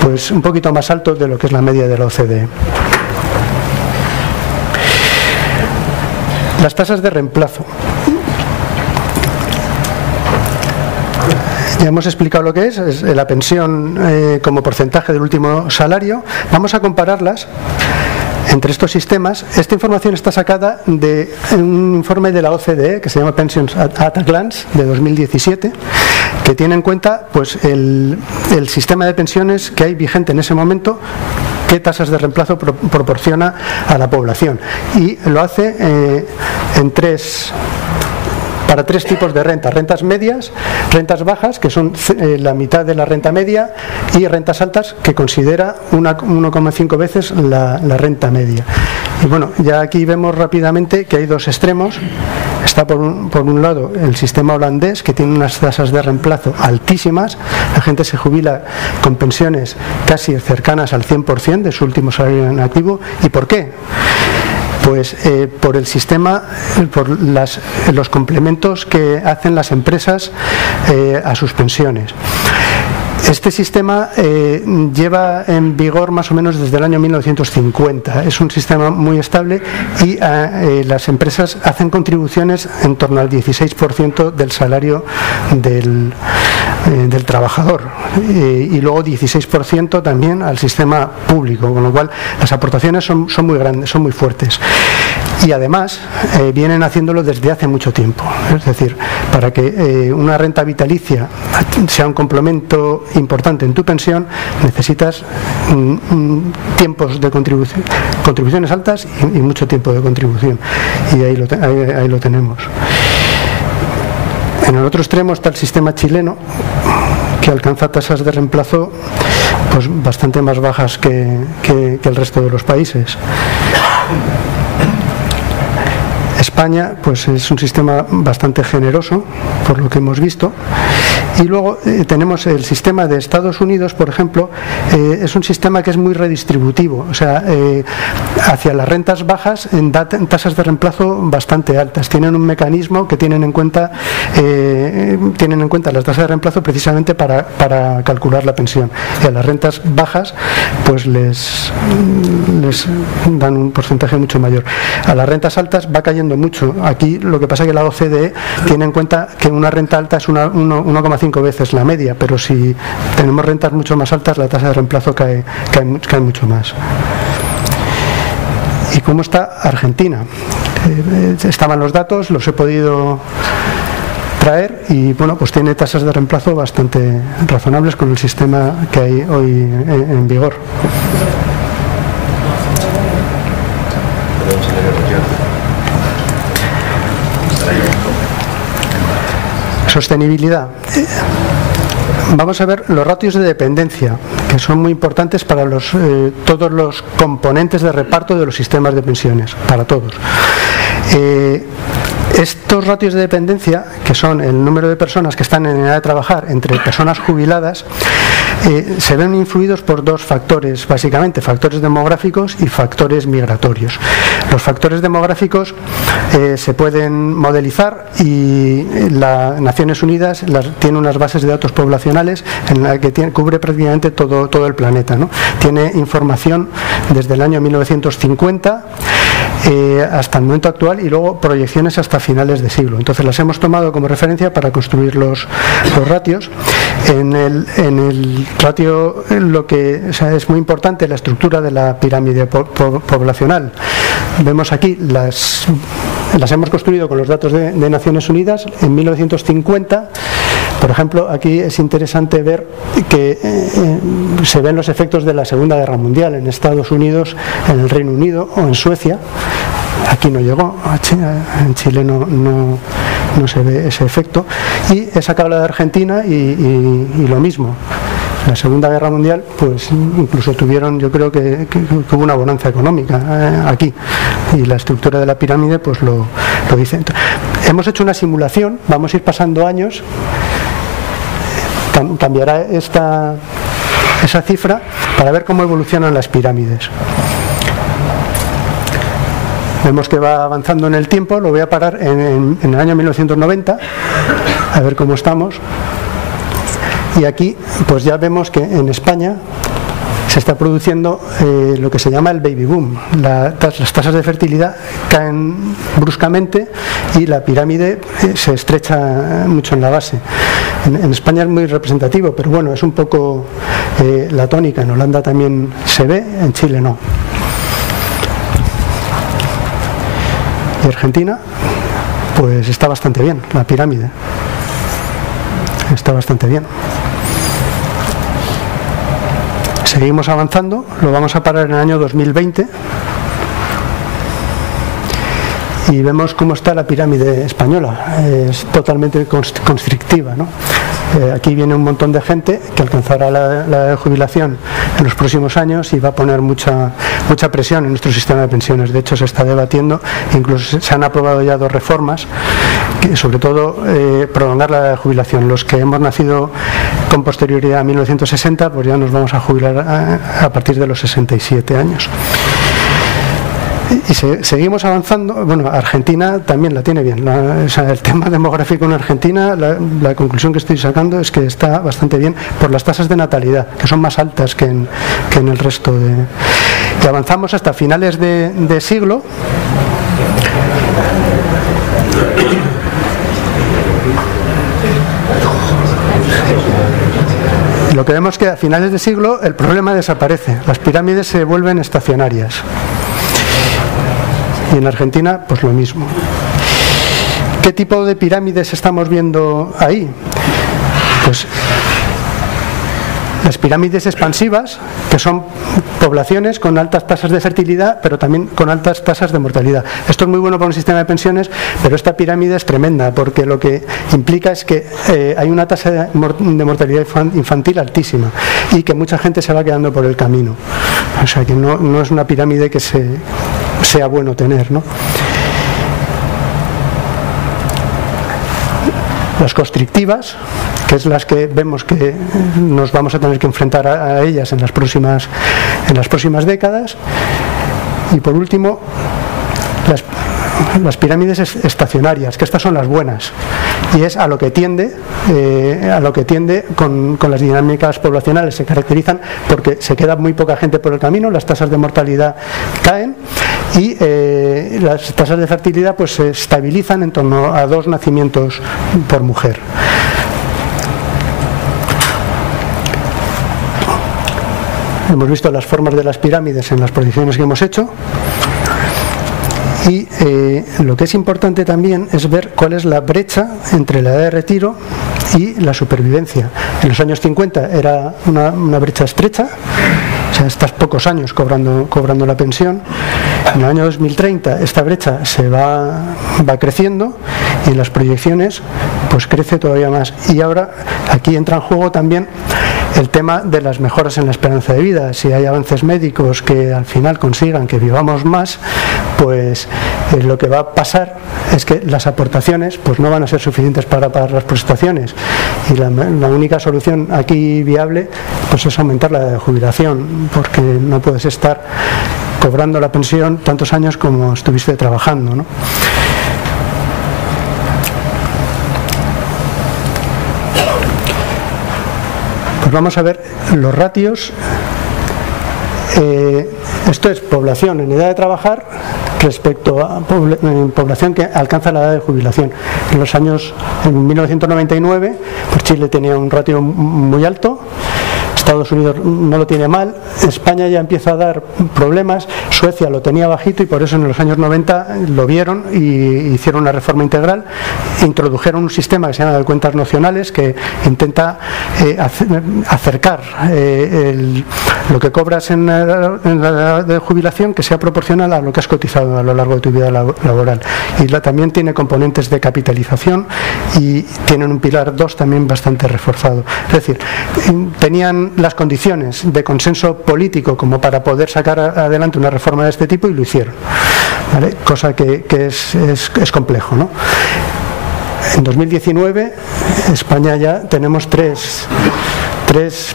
pues un poquito más alto de lo que es la media de la OCDE. Las tasas de reemplazo. Ya hemos explicado lo que es la pensión como porcentaje del último salario. Vamos a compararlas entre estos sistemas. Esta información está sacada de un informe de la OCDE que se llama Pensions at a Glance, de 2017, que tiene en cuenta pues el sistema de pensiones que hay vigente en ese momento, qué tasas de reemplazo proporciona a la población, y lo hace para 3 tipos de rentas: rentas medias, rentas bajas, que son la mitad de la renta media, y rentas altas, que considera 1,5 veces la renta media. Y bueno, ya aquí vemos rápidamente que hay dos extremos. Está por un lado el sistema holandés, que tiene unas tasas de reemplazo altísimas. La gente se jubila con pensiones casi cercanas al 100% de su último salario en activo. ¿Y por qué? Pues por el sistema, por los complementos que hacen las empresas a sus pensiones. Este sistema lleva en vigor más o menos desde el año 1950. Es un sistema muy estable y las empresas hacen contribuciones en torno al 16% del salario del trabajador y luego 16% también al sistema público, con lo cual las aportaciones son muy grandes, son muy fuertes. Y además vienen haciéndolo desde hace mucho tiempo. Es decir, para que una renta vitalicia sea un complemento importante en tu pensión, necesitas tiempos de contribuciones altas y mucho tiempo de contribución. Y ahí lo tenemos. En el otro extremo está el sistema chileno, que alcanza tasas de reemplazo pues bastante más bajas que el resto de los países. España pues es un sistema bastante generoso, por lo que hemos visto. Y luego tenemos el sistema de Estados Unidos, por ejemplo, es un sistema que es muy redistributivo, o sea, hacia las rentas bajas da tasas de reemplazo bastante altas. Tienen un mecanismo que tienen en cuenta las tasas de reemplazo precisamente para calcular la pensión. Y a las rentas bajas pues les dan un porcentaje mucho mayor. A las rentas altas va cayendo mucho. Aquí lo que pasa es que la OCDE tiene en cuenta que una renta alta es 1,5 veces la media, pero si tenemos rentas mucho más altas, la tasa de reemplazo cae mucho más. ¿Y cómo está Argentina? Estaban los datos, los he podido traer y bueno, pues tiene tasas de reemplazo bastante razonables con el sistema que hay hoy en vigor. Sostenibilidad. Vamos a ver los ratios de dependencia, que son muy importantes para todos los componentes de reparto de los sistemas de pensiones, para todos. Estos ratios de dependencia, que son el número de personas que están en edad de trabajar entre personas jubiladas, se ven influidos por dos factores, básicamente factores demográficos y factores migratorios. Los factores demográficos se pueden modelizar y las Naciones Unidas tiene unas bases de datos poblacionales en la que cubre prácticamente todo el planeta, ¿no? Tiene información desde el año 1950 hasta el momento actual y luego proyecciones hasta finales de siglo. Entonces las hemos tomado como referencia para construir los ratios. En el ratio es muy importante la estructura de la pirámide poblacional. Vemos aquí las hemos construido con los datos de Naciones Unidas en 1950. Por ejemplo, aquí es interesante ver que se ven los efectos de la Segunda Guerra Mundial en Estados Unidos, en el Reino Unido o en Suecia. Aquí no llegó, en Chile no se ve ese efecto. Y he sacado la de Argentina y lo mismo. La Segunda Guerra Mundial, pues incluso tuvieron, yo creo que hubo una bonanza económica aquí, y la estructura de la pirámide pues lo dice. Hemos hecho una simulación, vamos a ir pasando años, cambiará esa cifra para ver cómo evolucionan las pirámides. Vemos que va avanzando en el tiempo, lo voy a parar en el año 1990, a ver cómo estamos. Y aquí pues ya vemos que en España se está produciendo lo que se llama el baby boom. Las tasas de fertilidad caen bruscamente y la pirámide se estrecha mucho en la base. En España es muy representativo, pero bueno, es un poco la tónica. En Holanda también se ve, en Chile no. Y Argentina pues está bastante bien, la pirámide está bastante bien. Seguimos avanzando, lo vamos a parar en el año 2020 y vemos cómo está la pirámide española. Es totalmente constrictiva, ¿no? Aquí viene un montón de gente que alcanzará la edad de jubilación en los próximos años y va a poner mucha presión en nuestro sistema de pensiones. De hecho, se está debatiendo, incluso se han aprobado ya 2 reformas, que sobre todo prolongar la edad de jubilación. Los que hemos nacido con posterioridad a 1960, pues ya nos vamos a jubilar a partir de los 67 años. Y seguimos avanzando. Bueno, Argentina también la tiene bien. O sea, el tema demográfico en Argentina, la conclusión que estoy sacando es que está bastante bien por las tasas de natalidad, que son más altas que en el resto de... Y avanzamos hasta finales de siglo. Lo que vemos es que a finales de siglo el problema desaparece, las pirámides se vuelven estacionarias. Y en Argentina, pues lo mismo. ¿Qué tipo de pirámides estamos viendo ahí? Pues las pirámides expansivas, que son poblaciones con altas tasas de fertilidad, pero también con altas tasas de mortalidad. Esto es muy bueno para un sistema de pensiones, pero esta pirámide es tremenda, porque lo que implica es que hay una tasa de mortalidad infantil altísima y que mucha gente se va quedando por el camino. O sea que no es una pirámide que sea bueno tener, ¿no? Las constrictivas, que es las que vemos que nos vamos a tener que enfrentar a ellas en las próximas décadas. Y por último, las pirámides estacionarias, que estas son las buenas, y es a lo que tiende con las dinámicas poblacionales. Se caracterizan porque se queda muy poca gente por el camino, las tasas de mortalidad caen y las tasas de fertilidad pues se estabilizan en torno a 2 nacimientos por mujer. Hemos visto las formas de las pirámides en las proyecciones que hemos hecho. Y lo que es importante también es ver cuál es la brecha entre la edad de retiro y la supervivencia. En los años 50 era una brecha estrecha, o sea, estás pocos años cobrando la pensión. En el año 2030 esta brecha se va creciendo y en las proyecciones pues crece todavía más. Y ahora aquí entra en juego también el tema de las mejoras en la esperanza de vida. Si hay avances médicos que al final consigan que vivamos más, pues lo que va a pasar es que las aportaciones pues no van a ser suficientes para pagar las prestaciones, y la única solución aquí viable pues es aumentar la edad de jubilación, porque no puedes estar cobrando la pensión tantos años como estuviste trabajando, ¿no? Pues vamos a ver los ratios. Esto es población en edad de trabajar respecto a población que alcanza la edad de jubilación. En 1999, pues Chile tenía un ratio muy alto, Estados Unidos no lo tiene mal, España ya empieza a dar problemas, Suecia lo tenía bajito y por eso en los años 90 lo vieron y hicieron una reforma integral, introdujeron un sistema que se llama de cuentas nocionales que intenta acercar lo que cobras en la edad de jubilación que sea proporcional a lo que has cotizado a lo largo de tu vida laboral. Y también tiene componentes de capitalización y tienen un pilar 2 también bastante reforzado. Es decir, tenían las condiciones de consenso político como para poder sacar adelante una reforma de este tipo y lo hicieron, ¿vale? Cosa que es complejo, ¿no? En 2019 España ya tenemos tres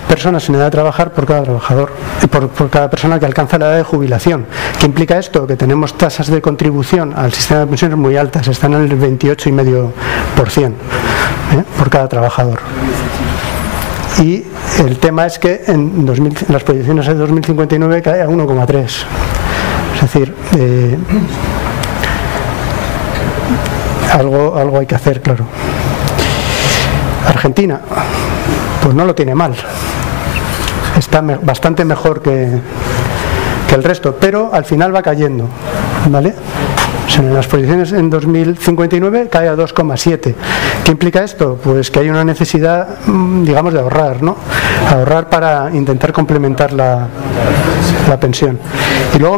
personas en edad de trabajar por cada trabajador, por cada persona que alcanza la edad de jubilación. ¿Qué implica esto? Que tenemos tasas de contribución al sistema de pensiones muy altas, están en el 28,5% por cada trabajador. Y el tema es que en las proyecciones de 2059 cae a 1,3. Es decir, algo hay que hacer, claro. Argentina, pues no lo tiene mal. Está bastante mejor que el resto, pero al final va cayendo, ¿vale? O sea, en las proyecciones en 2059 cae a 2,7. ¿Qué implica esto? Pues que hay una necesidad, digamos, de ahorrar, ¿no? Ahorrar para intentar complementar la pensión. Y luego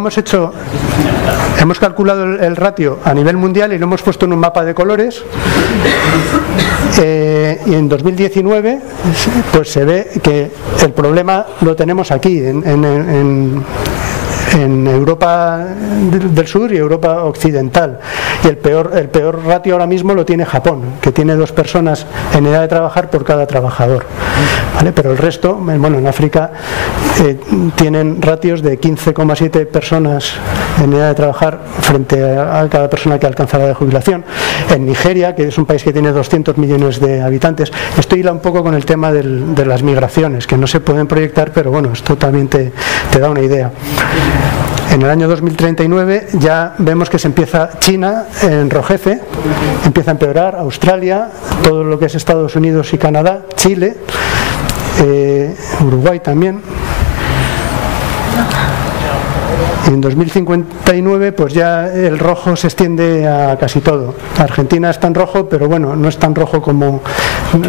hemos calculado el ratio a nivel mundial y lo hemos puesto en un mapa de colores. Y en 2019 pues se ve que el problema lo tenemos aquí en en Europa del Sur y Europa Occidental, y el peor ratio ahora mismo lo tiene Japón, que tiene 2 personas en edad de trabajar por cada trabajador, ¿vale? Pero el resto, bueno, en África tienen ratios de 15,7 personas en edad de trabajar frente a cada persona que alcanza la edad de jubilación. En Nigeria, que es un país que tiene 200 millones de habitantes, esto hila un poco con el tema de las migraciones, que no se pueden proyectar, pero bueno, esto también te da una idea. En el año 2039 ya vemos que se empieza, China enrojece, empieza a empeorar, Australia, todo lo que es Estados Unidos y Canadá, Chile, Uruguay también. Y en 2059 pues ya el rojo se extiende a casi todo. Argentina está en rojo, pero bueno, no es tan rojo como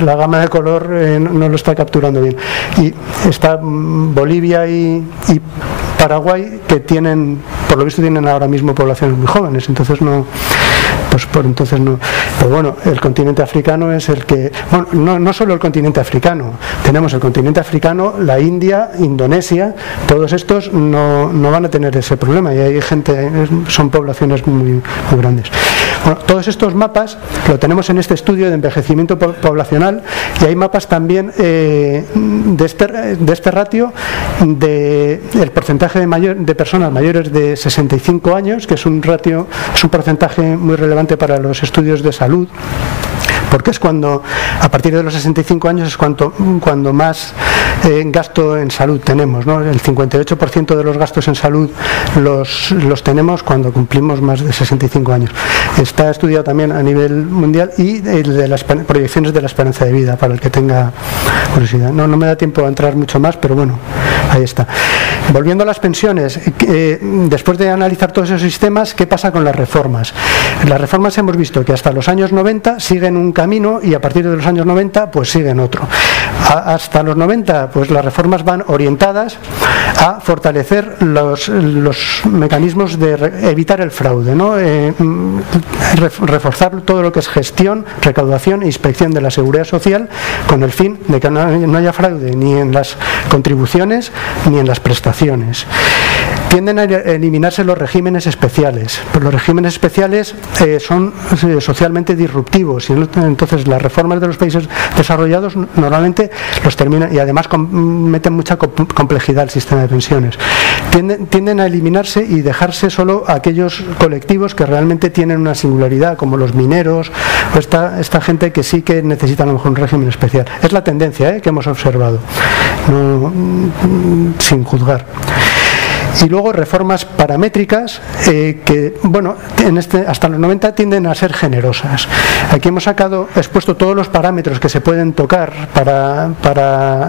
la gama de color, no lo está capturando bien. Y está Bolivia y Paraguay, que tienen, por lo visto tienen ahora mismo poblaciones muy jóvenes, entonces no, pues por entonces no. Pero bueno, el continente africano es el que, bueno, no solo el continente africano, tenemos el continente africano, la India, Indonesia, todos estos no van a tener ese problema, y hay gente, son poblaciones muy grandes. Bueno, todos estos mapas lo tenemos en este estudio de envejecimiento poblacional, y hay mapas también de este ratio del porcentaje de personas mayores de 65 años, que es un ratio, es un porcentaje muy relevante para los estudios de salud, porque es cuando, a partir de los 65 años es cuando más gasto en salud tenemos, ¿no? El 58% de los gastos en salud los tenemos cuando cumplimos más de 65 años. Está estudiado también a nivel mundial, y de las proyecciones de la esperanza de vida, para el que tenga curiosidad. No me da tiempo a entrar mucho más, pero bueno, ahí está. Volviendo a las pensiones, después de analizar todos esos sistemas, ¿qué pasa con las reformas? Las reformas hemos visto que hasta los años 90 siguen un camino, y a partir de los años 90 pues siguen otro. Hasta los 90 pues las reformas van orientadas a fortalecer los mecanismos de evitar el fraude, ¿no? Reforzar todo lo que es gestión, recaudación e inspección de la seguridad social, con el fin de que no haya fraude ni en las contribuciones ni en las prestaciones. Tienden a eliminarse los regímenes especiales, pero los regímenes especiales son socialmente disruptivos, y entonces las reformas de los países desarrollados normalmente los terminan, y además meten mucha complejidad al sistema de pensiones. Tienden a eliminarse y dejarse solo aquellos colectivos que realmente tienen una singularidad, como los mineros o esta gente que sí que necesita a lo mejor un régimen especial. Es la tendencia que hemos observado, sin juzgar. Y luego reformas paramétricas que, bueno, hasta los 90 tienden a ser generosas. Aquí hemos expuesto todos los parámetros que se pueden tocar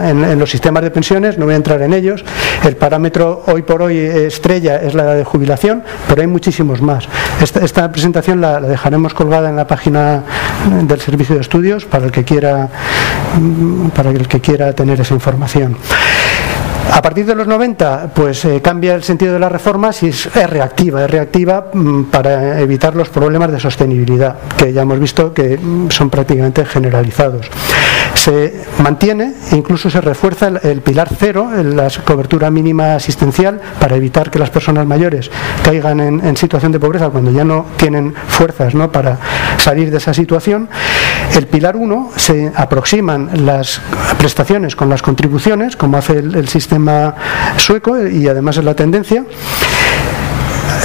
en los sistemas de pensiones, no voy a entrar en ellos. El parámetro hoy por hoy estrella es la edad de jubilación, pero hay muchísimos más. Esta presentación la dejaremos colgada en la página del Servicio de Estudios para el que quiera tener esa información. A partir de los 90 pues cambia el sentido de las reformas y es reactiva para evitar los problemas de sostenibilidad, que ya hemos visto que son prácticamente generalizados. Se mantiene e incluso se refuerza el pilar 0, la cobertura mínima asistencial, para evitar que las personas mayores caigan en situación de pobreza cuando ya no tienen fuerzas, ¿no?, para salir de esa situación. El pilar 1 se aproximan las prestaciones con las contribuciones, como hace el sistema sueco, y además es la tendencia.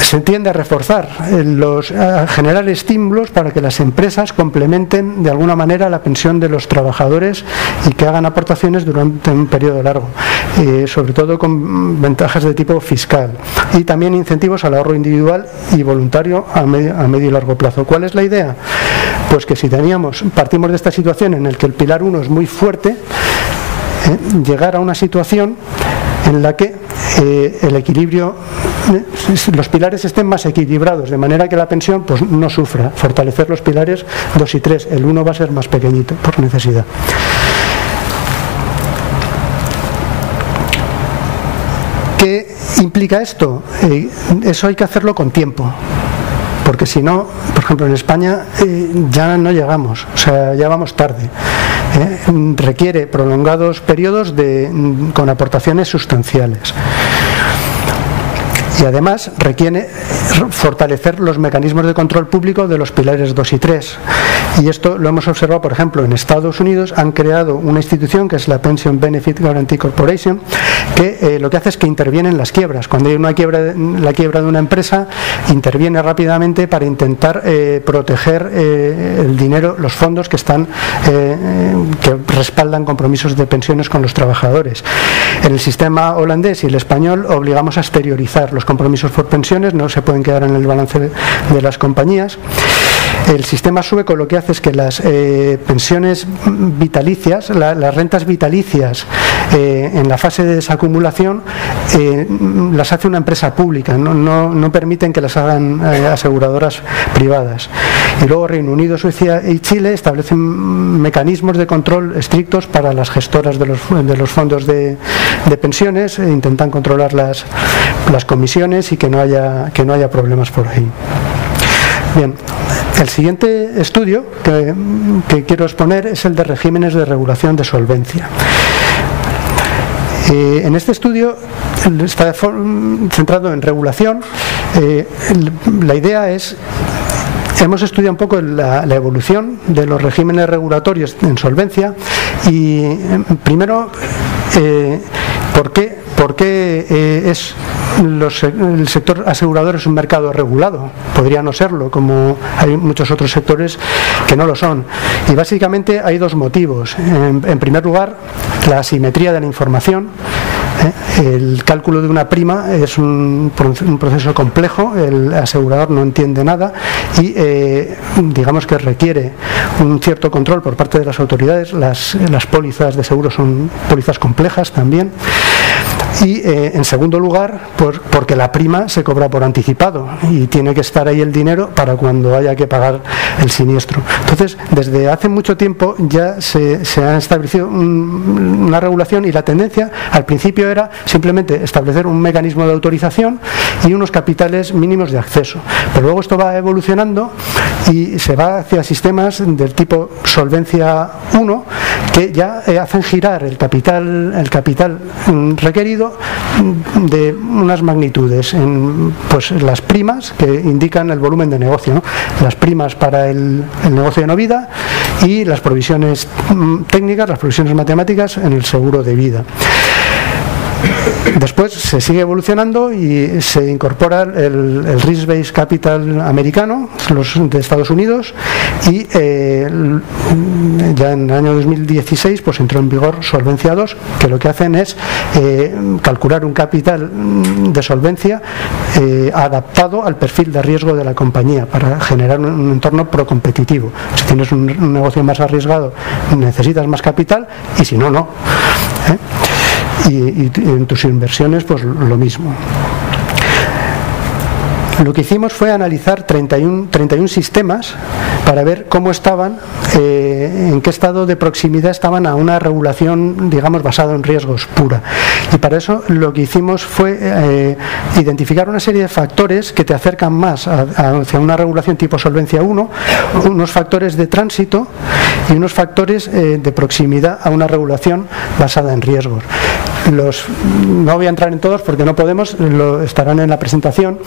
Se tiende a reforzar, a generar estímulos para que las empresas complementen de alguna manera la pensión de los trabajadores y que hagan aportaciones durante un periodo largo, sobre todo con ventajas de tipo fiscal, y también incentivos al ahorro individual y voluntario a medio y largo plazo. ¿Cuál es la idea? Pues que si partimos de esta situación en la que el pilar 1 es muy fuerte, llegar a una situación en la que el equilibrio, los pilares estén más equilibrados, de manera que la pensión pues no sufra. Fortalecer los pilares 2 y 3, el 1 va a ser más pequeñito por necesidad. ¿Qué implica esto? Eso hay que hacerlo con tiempo, porque si no, por ejemplo en España ya no llegamos, o sea, ya vamos tarde. Requiere prolongados periodos con aportaciones sustanciales. Y además requiere fortalecer los mecanismos de control público de los pilares 2 y 3. Y esto lo hemos observado, por ejemplo, en Estados Unidos han creado una institución que es la Pension Benefit Guaranty Corporation, que lo que hace es que interviene en las quiebras. Cuando hay la quiebra de una empresa, interviene rápidamente para intentar proteger el dinero, los fondos que respaldan compromisos de pensiones con los trabajadores. En el sistema holandés y el español obligamos a exteriorizar los compromisos por pensiones, no se pueden quedar en el balance de las compañías. El sistema sueco lo que hace es que las pensiones vitalicias, las rentas vitalicias en la fase de desacumulación las hace una empresa pública, no permiten que las hagan aseguradoras privadas. Y luego Reino Unido, Suecia y Chile establecen mecanismos de control estrictos para las gestoras de los fondos de pensiones, e intentan controlar las comisiones y que no haya problemas por ahí. Bien, el siguiente estudio que quiero exponer es el de regímenes de regulación de solvencia. En este estudio está centrado en regulación. La idea es, hemos estudiado un poco la evolución de los regímenes regulatorios en solvencia y primero ¿por qué el sector asegurador es un mercado regulado? Podría no serlo, como hay muchos otros sectores que no lo son. Y básicamente hay dos motivos. En primer lugar, la asimetría de la información. El cálculo de una prima es un proceso complejo, el asegurador no entiende nada y digamos que requiere un cierto control por parte de las autoridades. Las pólizas de seguro son pólizas complejas también. Y en segundo lugar, porque la prima se cobra por anticipado y tiene que estar ahí el dinero para cuando haya que pagar el siniestro. Entonces, desde hace mucho tiempo ya se ha establecido una regulación y la tendencia al principio era simplemente establecer un mecanismo de autorización y unos capitales mínimos de acceso. Pero luego esto va evolucionando y se va hacia sistemas del tipo solvencia 1 que ya hacen girar el capital requerido de unas magnitudes, pues las primas que indican el volumen de negocio, ¿no? Las primas para el negocio de no vida y las provisiones técnicas, las provisiones matemáticas en el seguro de vida. Después se sigue evolucionando y se incorpora el Risk-Based Capital americano, los de Estados Unidos, y ya en el año 2016 pues entró en vigor Solvencia II, que lo que hacen es calcular un capital de solvencia adaptado al perfil de riesgo de la compañía para generar un entorno procompetitivo. Si tienes un negocio más arriesgado necesitas más capital y si no, no. Y en tus inversiones pues lo mismo. Lo que hicimos fue analizar 31 sistemas para ver cómo estaban, en qué estado de proximidad estaban a una regulación, digamos, basada en riesgos pura. Y para eso lo que hicimos fue identificar una serie de factores que te acercan más hacia una regulación tipo Solvencia 1, unos factores de tránsito y unos factores de proximidad a una regulación basada en riesgos. No voy a entrar en todos porque no podemos, estarán en la presentación,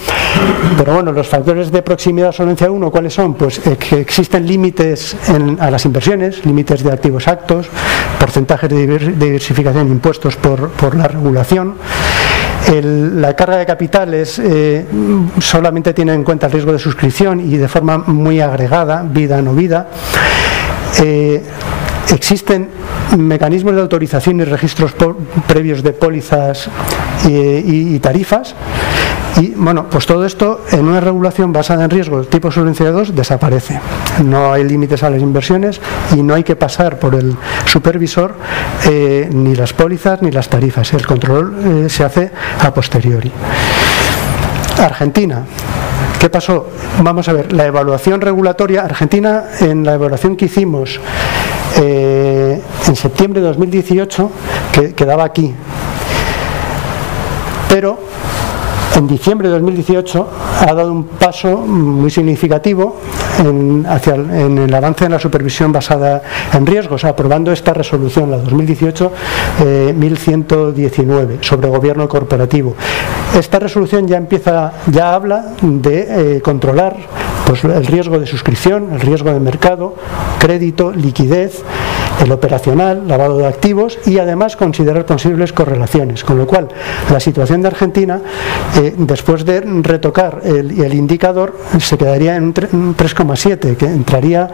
pero bueno, los factores de proximidad a Solvencia 1, ¿cuáles son? Pues que existen límites a las inversiones, límites de activos actos, porcentajes de diversificación impuestos por la regulación. La carga de capitales solamente tiene en cuenta el riesgo de suscripción y de forma muy agregada, vida no vida. Existen mecanismos de autorización y registros previos de pólizas y tarifas y bueno, pues todo esto en una regulación basada en riesgo tipo Solvencia II desaparece. No hay límites a las inversiones y no hay que pasar por el supervisor ni las pólizas ni las tarifas. El control se hace a posteriori. Argentina. ¿Qué pasó? Vamos a ver, la evaluación regulatoria. Argentina, en la evaluación que hicimos en septiembre de 2018, quedaba aquí, pero en diciembre de 2018 ha dado un paso muy significativo en el avance en la supervisión basada en riesgos, aprobando esta resolución, la 2018-1119, sobre gobierno corporativo. Esta resolución ya habla de controlar pues el riesgo de suscripción, el riesgo de mercado, crédito, liquidez, el operacional, lavado de activos y además considerar posibles correlaciones, con lo cual la situación de Argentina, después de retocar el indicador, se quedaría en un 3,7, que entraría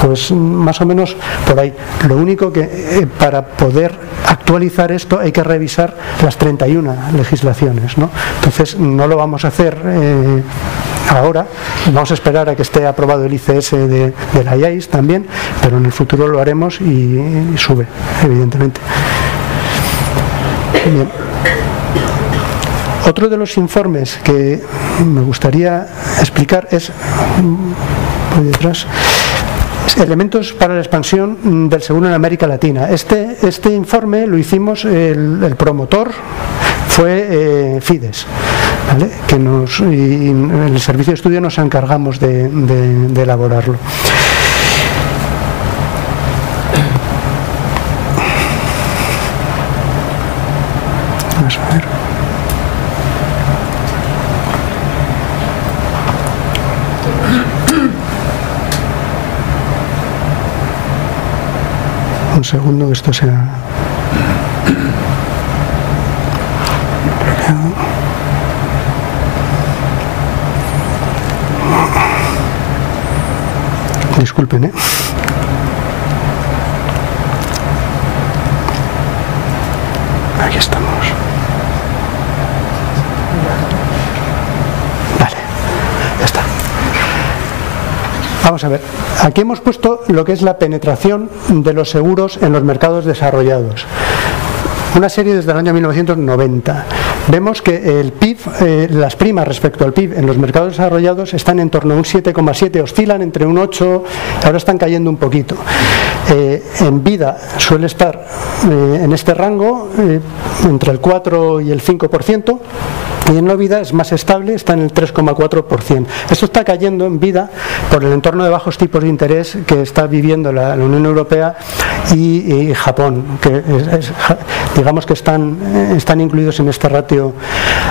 pues más o menos por ahí. Lo único que para poder actualizar esto hay que revisar las 31 legislaciones, ¿no? Entonces no lo vamos a hacer ahora, vamos a esperar a que esté aprobado el ICS de la IAIS también, pero en el futuro lo haremos y sube, evidentemente. Bien. Otro de los informes que me gustaría explicar es, por detrás, elementos para la expansión del seguro en América Latina. Este informe lo hicimos, el promotor fue Fides, ¿vale? Que y en el servicio de estudio nos encargamos de elaborarlo. Vamos a ver. Un segundo que esto sea... Disculpen, ¿eh? Aquí estamos. Vale, ya está. Vamos a ver. Aquí hemos puesto lo que es la penetración de los seguros en los mercados desarrollados. Una serie desde el año 1990. Vemos que el PIB, las primas respecto al PIB en los mercados desarrollados están en torno a un 7,7, oscilan entre un 8, ahora están cayendo un poquito. En vida suele estar en este rango entre el 4 y el 5%, y en no vida es más estable, está en el 3,4%. Esto está cayendo en vida por el entorno de bajos tipos de interés que está viviendo la Unión Europea y Japón, que digamos que están incluidos en este ratio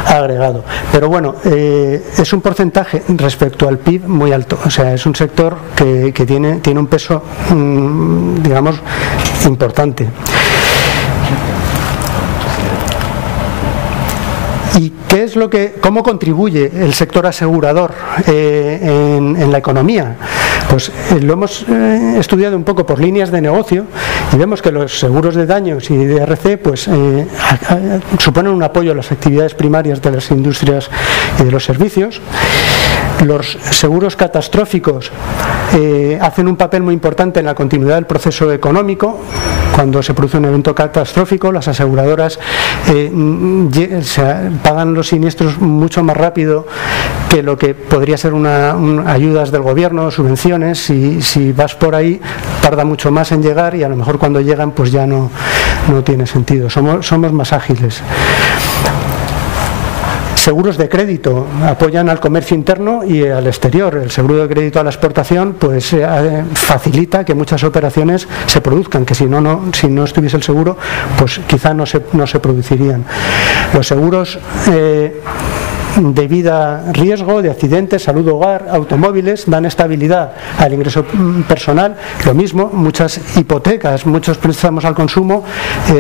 agregado. Pero bueno, es un porcentaje respecto al PIB muy alto, o sea, es un sector que tiene un peso, digamos, importante. ¿Y qué es cómo contribuye el sector asegurador en la economía? Pues lo hemos estudiado un poco por líneas de negocio y vemos que los seguros de daños y de IRC pues, suponen un apoyo a las actividades primarias de las industrias y de los servicios. Los seguros catastróficos hacen un papel muy importante en la continuidad del proceso económico. Cuando se produce un evento catastrófico, las aseguradoras pagan los siniestros mucho más rápido que lo que podría ser ayudas del gobierno, subvenciones. Si vas por ahí, tarda mucho más en llegar y a lo mejor cuando llegan pues ya no tiene sentido. Somos más ágiles. Seguros de crédito apoyan al comercio interno y al exterior. El seguro de crédito a la exportación pues facilita que muchas operaciones se produzcan, que si no estuviese el seguro pues quizá no se producirían. Los seguros de vida, riesgo, de accidentes, salud, hogar, automóviles, dan estabilidad al ingreso personal. Lo mismo, muchas hipotecas, muchos préstamos al consumo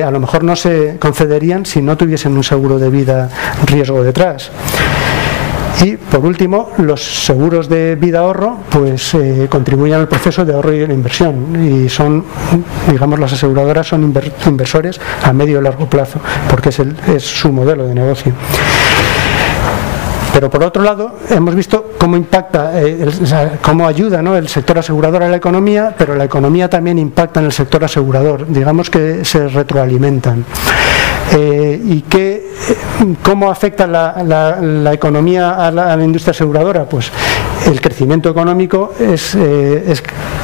a lo mejor no se concederían si no tuviesen un seguro de vida, riesgo detrás. Y por último, los seguros de vida ahorro pues contribuyen al proceso de ahorro y de inversión, y son, digamos, las aseguradoras son inversores a medio y largo plazo, porque es su modelo de negocio. Pero por otro lado, hemos visto cómo impacta, cómo ayuda, ¿no?, el sector asegurador a la economía, pero la economía también impacta en el sector asegurador. Digamos que se retroalimentan. Y que ¿Cómo afecta la economía a la industria aseguradora? Pues el crecimiento económico es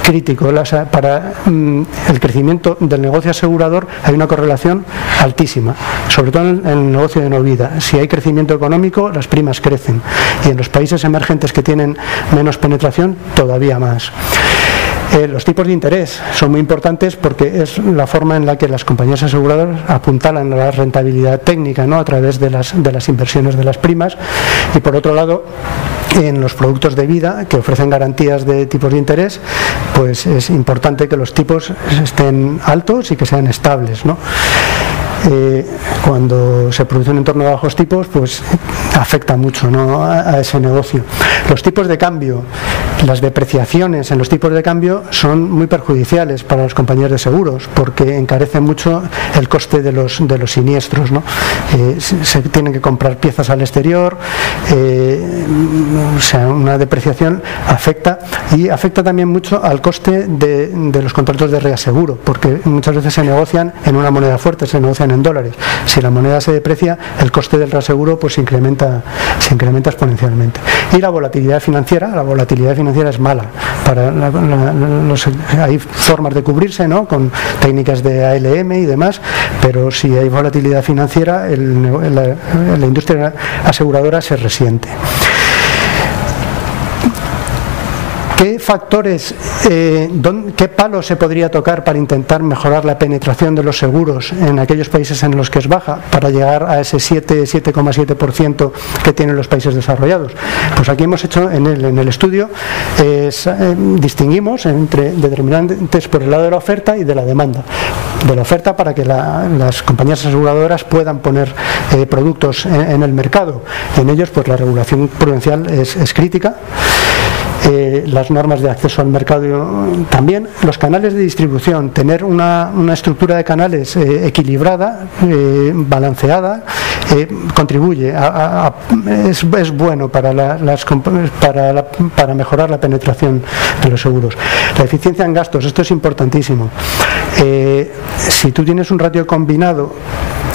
crítico. Para el crecimiento del negocio asegurador hay una correlación altísima, sobre todo en el negocio de no vida. Si hay crecimiento económico, las primas crecen, y en los países emergentes que tienen menos penetración, todavía más. Los tipos de interés son muy importantes porque es la forma en la que las compañías aseguradoras apuntalan a la rentabilidad técnica, ¿no?, a través de las inversiones de las primas. Y por otro lado, en los productos de vida que ofrecen garantías de tipos de interés, pues es importante que los tipos estén altos y que sean estables, ¿no? Cuando se produce un entorno de bajos tipos, pues afecta mucho, ¿no?, a ese negocio. Los tipos de cambio, las depreciaciones en los tipos de cambio son muy perjudiciales para las compañías de seguros, porque encarecen mucho el coste de los siniestros, ¿no? Se tienen que comprar piezas al exterior, o sea, una depreciación afecta, y afecta también mucho al coste de los contratos de reaseguro, porque muchas veces se negocian en una moneda fuerte, se negocian en dólares. Si la moneda se deprecia, el coste del reaseguro pues se incrementa exponencialmente. Y la volatilidad financiera es mala. Hay formas de cubrirse, ¿no?, con técnicas de ALM y demás, pero si hay volatilidad financiera, la industria aseguradora se resiente. ¿Qué factores, qué palos se podría tocar para intentar mejorar la penetración de los seguros en aquellos países en los que es baja, para llegar a ese 7,7% que tienen los países desarrollados? Pues aquí hemos hecho en el estudio, distinguimos entre determinantes por el lado de la oferta y de la demanda. De la oferta, para que las compañías aseguradoras puedan poner productos en el mercado. En ellos, pues la regulación prudencial es crítica. Las normas de acceso al mercado también, los canales de distribución, tener una estructura de canales equilibrada, balanceada, contribuye es bueno para mejorar la penetración de los seguros. La eficiencia en gastos, esto es importantísimo. Si tú tienes un ratio combinado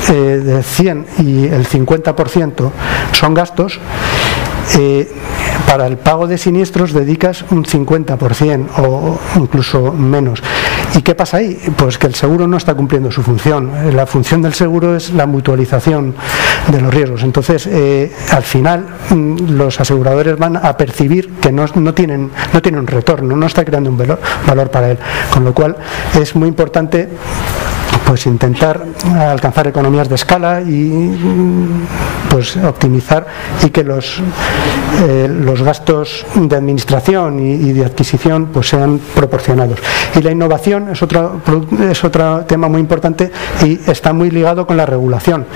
de 100 y el 50% son gastos, para el pago de siniestros dedicas un 50% o incluso menos. ¿Y qué pasa ahí? Pues que el seguro no está cumpliendo su función. La función del seguro es la mutualización de los riesgos. Entonces, al final, los aseguradores van a percibir que no tienen un retorno, no está creando un valor para él. Con lo cual, es muy importante pues intentar alcanzar economías de escala y pues optimizar, y que los gastos de administración y de adquisición pues sean proporcionados. Y la innovación es otro tema muy importante y está muy ligado con la regulación.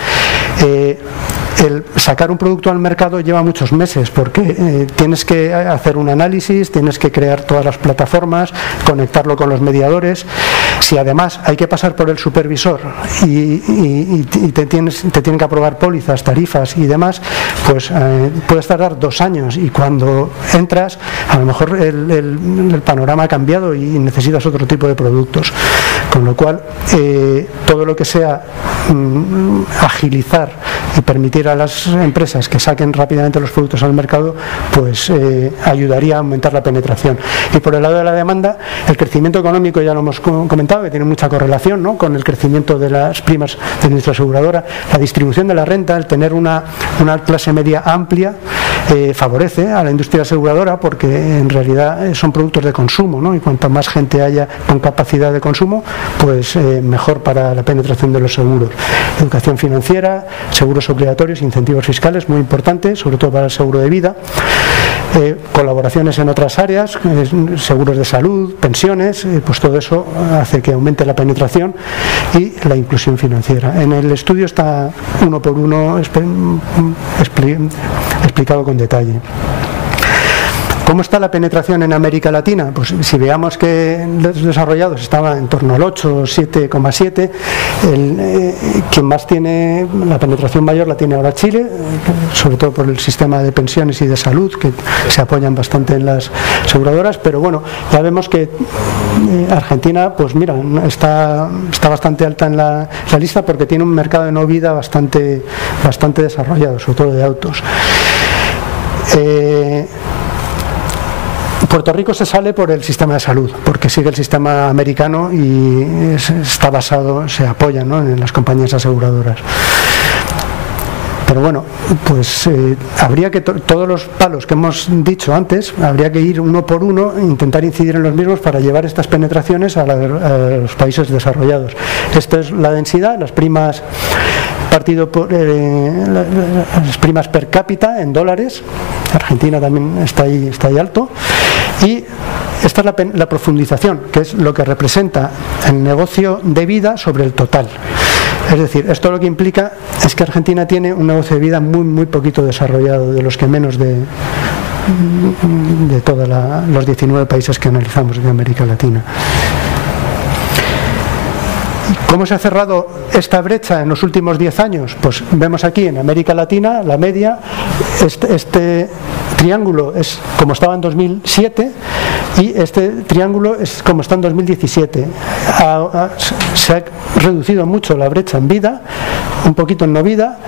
El sacar un producto al mercado lleva muchos meses, porque tienes que hacer un análisis, tienes que crear todas las plataformas, conectarlo con los mediadores. Si además hay que pasar por el supervisor y te tienen que aprobar pólizas, tarifas y demás, pues puedes tardar 2 años, y cuando entras a lo mejor el panorama ha cambiado y necesitas otro tipo de productos. Con lo cual todo lo que sea agilizar y permitir a las empresas que saquen rápidamente los productos al mercado, pues ayudaría a aumentar la penetración. Y por el lado de la demanda, el crecimiento económico ya lo hemos comentado, que tiene mucha correlación, ¿no?, con el crecimiento de las primas de nuestra aseguradora. La distribución de la renta, el tener una clase media amplia, favorece a la industria aseguradora, porque en realidad son productos de consumo, ¿no?, y cuanto más gente haya con capacidad de consumo, pues mejor para la penetración de los seguros. Educación financiera, seguros obligatorios, incentivos fiscales, muy importantes, sobre todo para el seguro de vida. Colaboraciones en otras áreas, seguros de salud, pensiones, pues todo eso hace que aumente la penetración y la inclusión financiera. En el estudio está uno por uno explicado con detalle. ¿Cómo está la penetración en América Latina? Pues si veamos que los desarrollados estaban en torno al 8 o 7,7, quien más tiene, la penetración mayor la tiene ahora Chile, sobre todo por el sistema de pensiones y de salud, que se apoyan bastante en las aseguradoras, pero bueno, ya vemos que Argentina, pues mira, está bastante alta en la lista porque tiene un mercado de no vida bastante desarrollado, sobre todo de autos. Puerto Rico se sale por el sistema de salud, porque sigue el sistema americano y está basado, se apoya, ¿no?, en las compañías aseguradoras. Pero bueno, pues habría que todos los palos que hemos dicho antes, habría que ir uno por uno e intentar incidir en los mismos para llevar estas penetraciones a los países desarrollados. Esta es la densidad, las primas las primas per cápita en dólares. Argentina también está ahí alto. Y esta es la profundización, que es lo que representa el negocio de vida sobre el total. Es decir, esto lo que implica es que Argentina tiene un negocio de vida muy poquito desarrollado, de los que menos de todos los 19 países que analizamos de América Latina. ¿Cómo se ha cerrado esta brecha en los últimos 10 años? Pues vemos aquí en América Latina la media, este triángulo es como estaba en 2007 y este triángulo es como está en 2017. Se ha reducido mucho la brecha en vida, un poquito en no vida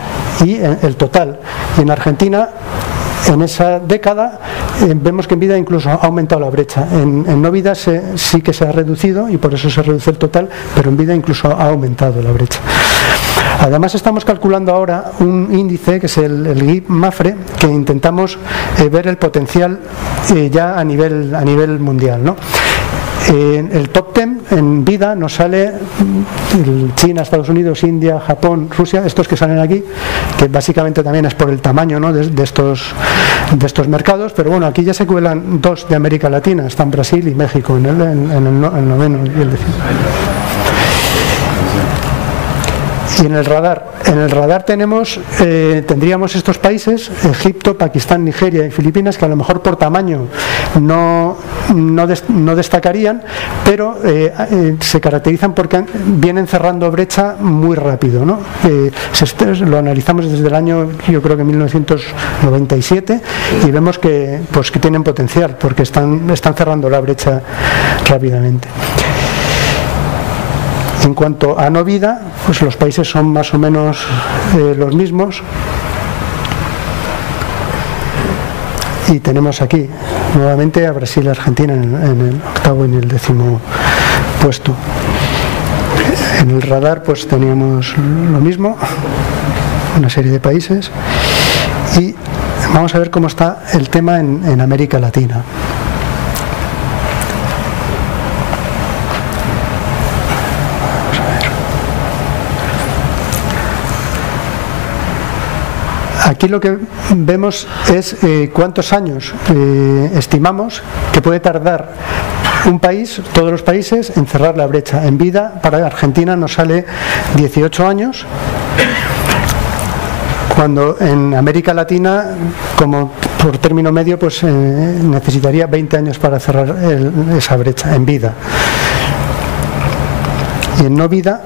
y en el total. Y en Argentina, en esa década, vemos que en vida incluso ha aumentado la brecha. En no vida sí que se ha reducido y por eso se reduce el total, pero en vida incluso ha aumentado la brecha. Además estamos calculando ahora un índice que es el GIP-MAFRE, que intentamos ver el potencial ya a nivel mundial, ¿no? El top 10 en vida nos sale China, Estados Unidos, India, Japón, Rusia, estos que salen aquí, que básicamente también es por el tamaño, ¿no?, de estos mercados, pero bueno, aquí ya se cuelan dos de América Latina, están Brasil y México en el noveno y el 10. Y en el radar tendríamos estos países, Egipto, Pakistán, Nigeria y Filipinas, que a lo mejor por tamaño no destacarían, pero se caracterizan porque vienen cerrando brecha muy rápido, ¿no? Lo analizamos desde el año, yo creo que 1997, y vemos que tienen potencial porque están cerrando la brecha rápidamente. En cuanto a no vida, pues los países son más o menos los mismos. Y tenemos aquí nuevamente a Brasil y Argentina en el octavo y en el 10º puesto. En el radar pues teníamos lo mismo, una serie de países. Y vamos a ver cómo está el tema en América Latina. Aquí lo que vemos es cuántos años estimamos que puede tardar un país, todos los países, en cerrar la brecha. En vida, para Argentina nos sale 18 años, cuando en América Latina, como por término medio, pues necesitaría 20 años para cerrar esa brecha en vida. Y en no vida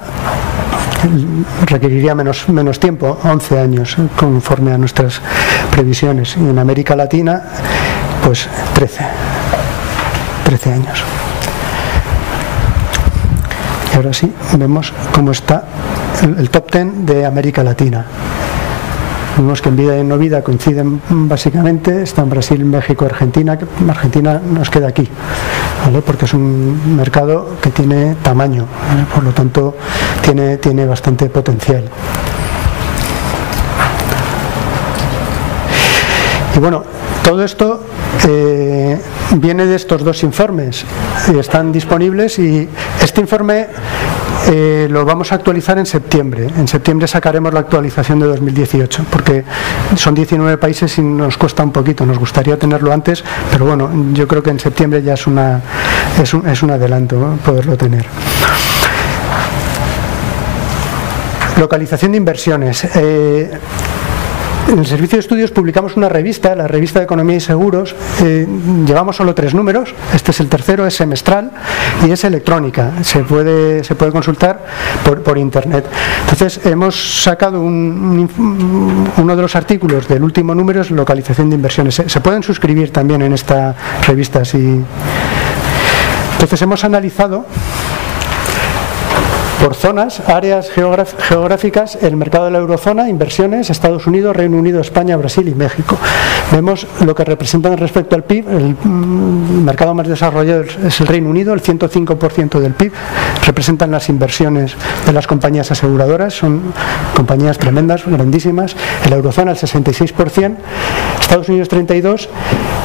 requeriría menos tiempo, 11 años, conforme a nuestras previsiones. Y en América Latina, pues 13 años. Y ahora sí, vemos cómo está el top 10 de América Latina. Vemos que en vida y en no vida coinciden básicamente, están Brasil, México, Argentina. Argentina nos queda aquí, ¿vale?, porque es un mercado que tiene tamaño, ¿vale?, por lo tanto tiene bastante potencial. Y bueno, todo esto viene de estos dos informes, están disponibles, y este informe lo vamos a actualizar en septiembre. En septiembre sacaremos la actualización de 2018, porque son 19 países y nos cuesta un poquito, nos gustaría tenerlo antes, pero bueno, yo creo que en septiembre ya es un adelanto, ¿no?, poderlo tener. Localización de inversiones. En el Servicio de Estudios publicamos una revista, la revista de Economía y Seguros. Llevamos solo 3 números, este es el tercero, es semestral y es electrónica, se puede consultar por internet. Entonces hemos sacado uno de los artículos del último número, es localización de inversiones. Se pueden suscribir también en esta revista. Entonces hemos analizado por zonas, áreas geográficas, el mercado de la eurozona, inversiones, Estados Unidos, Reino Unido, España, Brasil y México. Vemos lo que representan respecto al PIB. El mercado más desarrollado es el Reino Unido, el 105% del PIB. Representan las inversiones de las compañías aseguradoras, son compañías tremendas, grandísimas. En la eurozona el 66%, Estados Unidos 32%,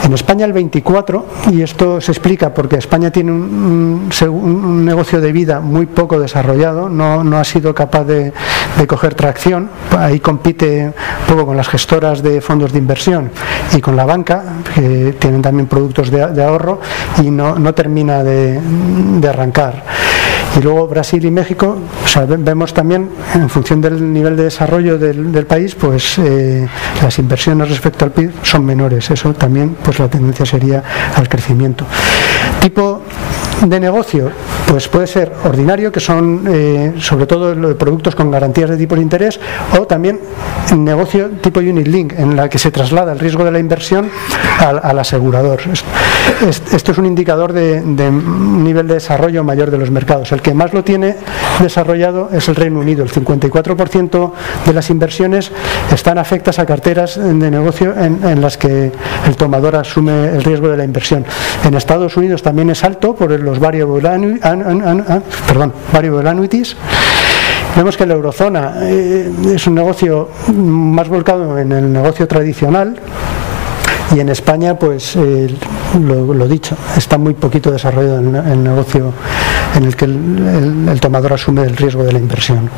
en España el 24%, y esto se explica porque España tiene un negocio de vida muy poco desarrollado. No ha sido capaz de coger tracción. Ahí compite un poco con las gestoras de fondos de inversión y con la banca, que tienen también productos de ahorro, y no termina de arrancar. Y luego Brasil y México, o sea, vemos también, en función del nivel de desarrollo del país, pues las inversiones respecto al PIB son menores. Eso también, pues la tendencia sería al crecimiento. Tipo de negocio, pues puede ser ordinario, que son sobre todo productos con garantías de tipos de interés, o también negocio tipo unit link, en la que se traslada el riesgo de la inversión al asegurador. Esto es un indicador de un nivel de desarrollo mayor de los mercados. El que más lo tiene desarrollado es el Reino Unido. El 54% de las inversiones están afectas a carteras de negocio en las que el tomador asume el riesgo de la inversión. En Estados Unidos también es alto por los variable annuities. Vemos que la eurozona es un negocio más volcado en el negocio tradicional, y en España, pues lo dicho, está muy poquito desarrollado el negocio en el que el tomador asume el riesgo de la inversión.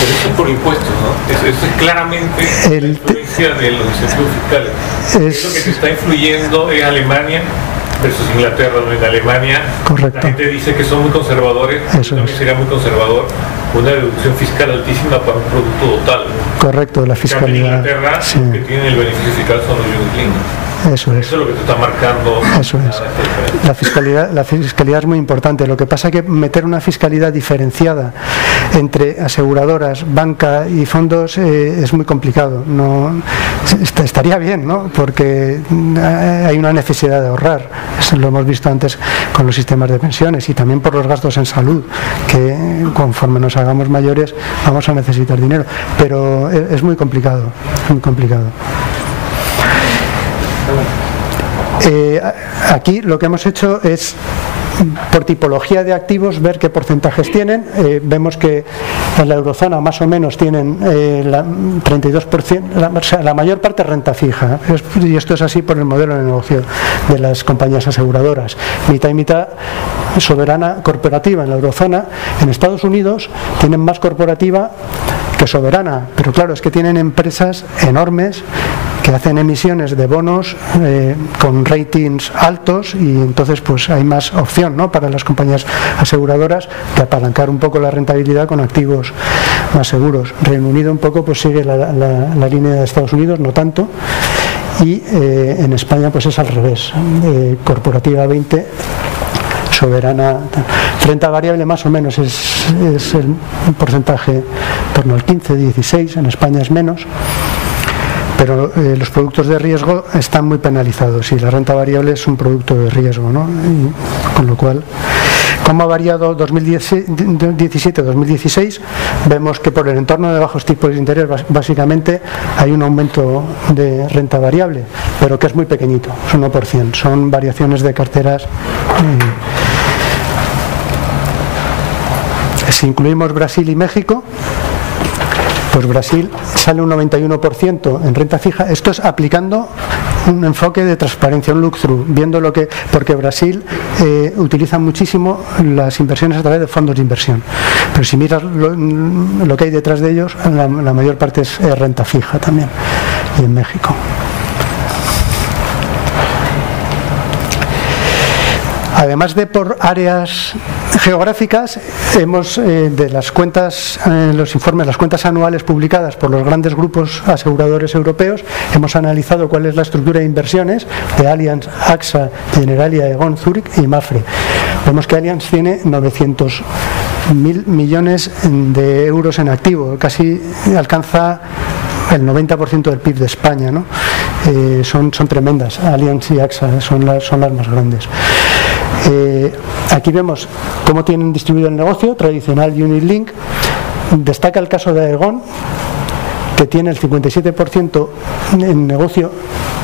Pero eso es por impuestos, ¿no? Eso es claramente la influencia de los incentivos fiscales. Es lo que se está influyendo en Alemania versus Inglaterra, donde en Alemania correcto, la gente dice que son muy conservadores. Eso también sería muy conservador, una deducción fiscal altísima para un producto total. Correcto, la fiscalidad. En Inglaterra, sí, que tienen el beneficio fiscal son los unit link. Eso es. Eso es lo que te está marcando. Eso es. La fiscalidad es muy importante. Lo que pasa es que meter una fiscalidad diferenciada entre aseguradoras, banca y fondos es muy complicado. Estaría bien, ¿no? Porque hay una necesidad de ahorrar. Eso lo hemos visto antes con los sistemas de pensiones, y también por los gastos en salud, que conforme nos hagamos mayores vamos a necesitar dinero. Pero es muy complicado. Muy complicado. Aquí lo que hemos hecho es, por tipología de activos, ver qué porcentajes tienen. Vemos que en la eurozona más o menos tienen 32%, la mayor parte renta fija, y esto es así por el modelo de negocio de las compañías aseguradoras. Mitad y mitad soberana corporativa en la eurozona. En Estados Unidos tienen más corporativa que soberana, pero claro, es que tienen empresas enormes que hacen emisiones de bonos con ratings altos, y entonces pues hay más opción, ¿no?, para las compañías aseguradoras de apalancar un poco la rentabilidad con activos más seguros. Reino Unido un poco pues sigue la línea de Estados Unidos, no tanto, y en España pues es al revés, corporativa 20%, soberana. Renta variable más o menos es el porcentaje en torno al 15-16, en España es menos. Pero los productos de riesgo están muy penalizados, y la renta variable es un producto de riesgo, ¿no? Y, con lo cual, ¿cómo ha variado 2017-2016? Vemos que por el entorno de bajos tipos de interés básicamente hay un aumento de renta variable, pero que es muy pequeñito, es 1%, son variaciones de carteras. Si incluimos Brasil y México, pues Brasil sale un 91% en renta fija. Esto es aplicando un enfoque de transparencia, un look-through, viendo lo que, porque Brasil utiliza muchísimo las inversiones a través de fondos de inversión. Pero si miras lo que hay detrás de ellos, la mayor parte es renta fija también, y en México. Además de por áreas geográficas, hemos de las cuentas, los informes, las cuentas anuales publicadas por los grandes grupos aseguradores europeos, hemos analizado cuál es la estructura de inversiones de Allianz, AXA, Generali, Aegon, Zurich y Mapfre. Vemos que Allianz tiene 900.000 millones de euros en activo, casi alcanza el 90% del PIB de España, ¿no? Son tremendas. Allianz y AXA son las más grandes. Aquí vemos cómo tienen distribuido el negocio tradicional Unit Link. Destaca el caso de Aegon, que tiene el 57% en negocio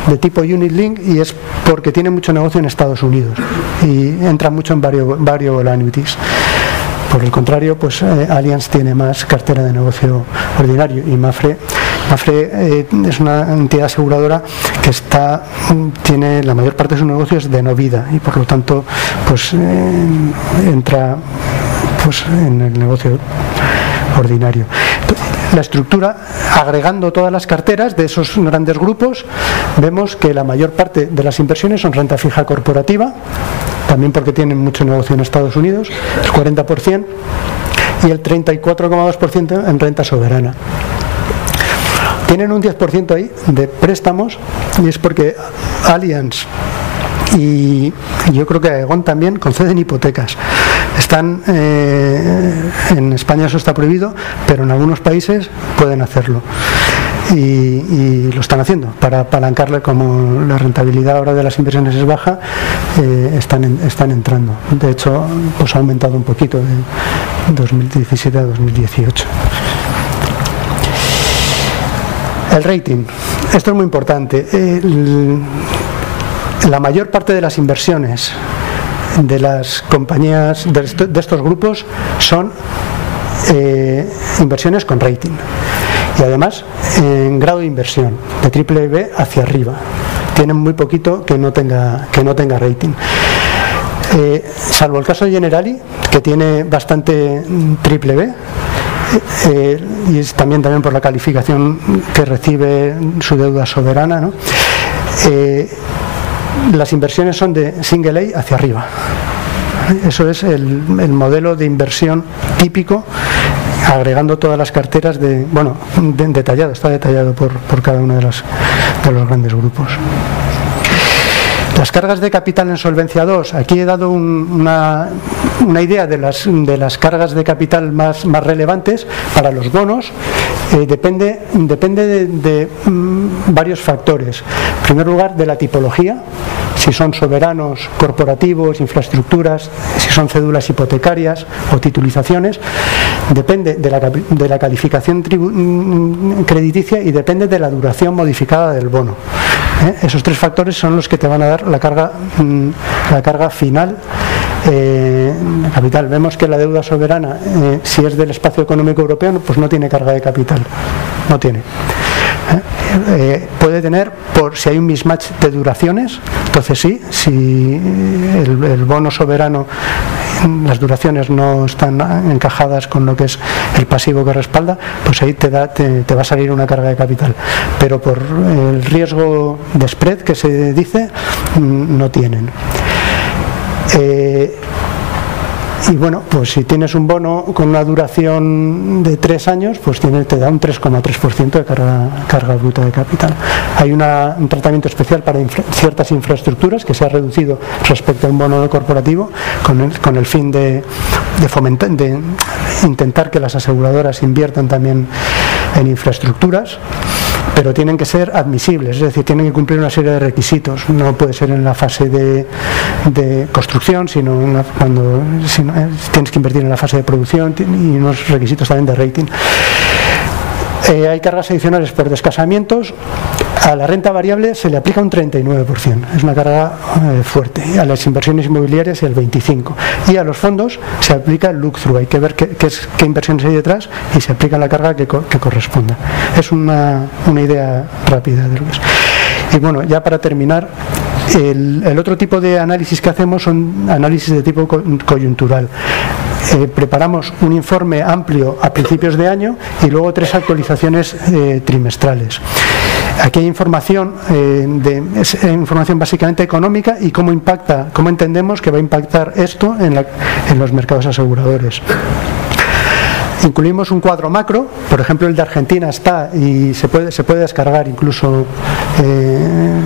de tipo Unit Link, y es porque tiene mucho negocio en Estados Unidos y entra mucho en variable annuities. Por el contrario, pues Allianz tiene más cartera de negocio ordinario, y Mapfre es una entidad aseguradora que tiene la mayor parte de sus negocios de no vida, y por lo tanto pues entra pues en el negocio ordinario. La estructura, agregando todas las carteras de esos grandes grupos, vemos que la mayor parte de las inversiones son renta fija corporativa, también porque tienen mucho negocio en Estados Unidos, el 40%, y el 34,2% en renta soberana. Tienen un 10% ahí de préstamos, y es porque Allianz y yo creo que Aegon también conceden hipotecas. Están en España eso está prohibido, pero en algunos países pueden hacerlo, y lo están haciendo para apalancarle. Como la rentabilidad ahora de las inversiones es baja, están entrando. De hecho, pues ha aumentado un poquito de 2017 a 2018. El rating, esto es muy importante. La mayor parte de las inversiones de las compañías de estos grupos son inversiones con rating, y además en grado de inversión de triple B hacia arriba. Tienen muy poquito que no tenga rating, salvo el caso de Generali, que tiene bastante triple B, y es también por la calificación que recibe su deuda soberana, ¿no? Las inversiones son de single A hacia arriba. Eso es el modelo de inversión típico, agregando todas las carteras detallado, está detallado por cada uno de los grandes grupos. Las cargas de capital en Solvencia II, aquí he dado una idea de las cargas de capital más relevantes para los bonos. Depende de varios factores. En primer lugar, de la tipología, si son soberanos, corporativos, infraestructuras, si son cédulas hipotecarias o titulizaciones. Depende de la calificación crediticia, y depende de la duración modificada del bono. Esos tres factores son los que te van a dar la carga final capital. Vemos que la deuda soberana, si es del espacio económico europeo, pues no tiene carga de capital, no tiene. Puede tener si hay un mismatch de duraciones, entonces sí, si el bono soberano, las duraciones no están encajadas con lo que es el pasivo que respalda, pues ahí te va a salir una carga de capital, pero por el riesgo de spread que se dice, no tienen. Y bueno, pues si tienes un bono con una duración de 3 años, pues te da un 3,3% de carga bruta de capital. Hay un tratamiento especial para ciertas infraestructuras que se ha reducido respecto a un bono no corporativo, con el fin de fomentar, de intentar que las aseguradoras inviertan también en infraestructuras, pero tienen que ser admisibles, es decir, tienen que cumplir una serie de requisitos. No puede ser en la fase de construcción, sino tienes que invertir en la fase de producción, y unos requisitos también de rating. Hay cargas adicionales por descasamientos. A la renta variable se le aplica un 39%, es una carga fuerte. A las inversiones inmobiliarias el 25%, y a los fondos se aplica el look-through. Hay que ver qué inversiones hay detrás, y se aplica la carga que corresponda. Es una idea rápida de lo que es. Y bueno, ya para terminar, el otro tipo de análisis que hacemos son análisis de tipo coyuntural. Preparamos un informe amplio a principios de año, y luego 3 actualizaciones trimestrales. Aquí hay información, es información básicamente económica y cómo entendemos que va a impactar esto en los mercados aseguradores. Incluimos un cuadro macro, por ejemplo el de Argentina está y se puede descargar, incluso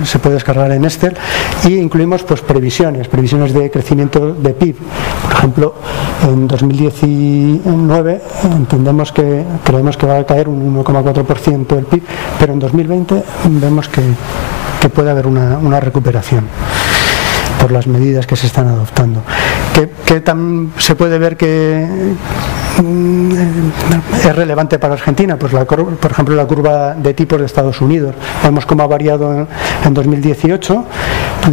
se puede descargar en Excel, y incluimos pues previsiones de crecimiento de PIB. Por ejemplo, en 2019 creemos que va a caer un 1,4% el PIB, pero en 2020 vemos que puede haber una recuperación por las medidas que se están adoptando. Que se puede ver que es relevante para Argentina, pues por ejemplo la curva de tipos de Estados Unidos. Vemos cómo ha variado en 2018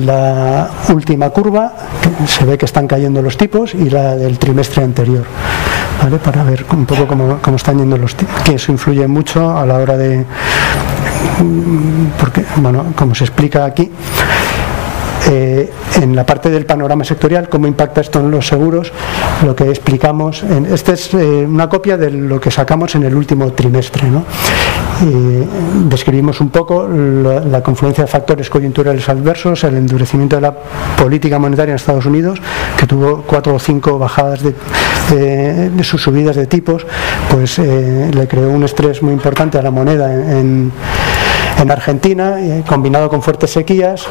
la última curva, que se ve que están cayendo los tipos, y la del trimestre anterior, ¿vale? Para ver un poco cómo están yendo los tipos, que eso influye mucho a la hora de, porque, bueno, como se explica aquí, en la parte del panorama sectorial, cómo impacta esto en los seguros, lo que explicamos, esta es una copia de lo que sacamos en el último trimestre, ¿no? Describimos un poco la confluencia de factores coyunturales adversos, el endurecimiento de la política monetaria en Estados Unidos, que tuvo 4 o 5 bajadas de sus subidas de tipos, pues le creó un estrés muy importante a la moneda en Argentina, combinado con fuertes sequías.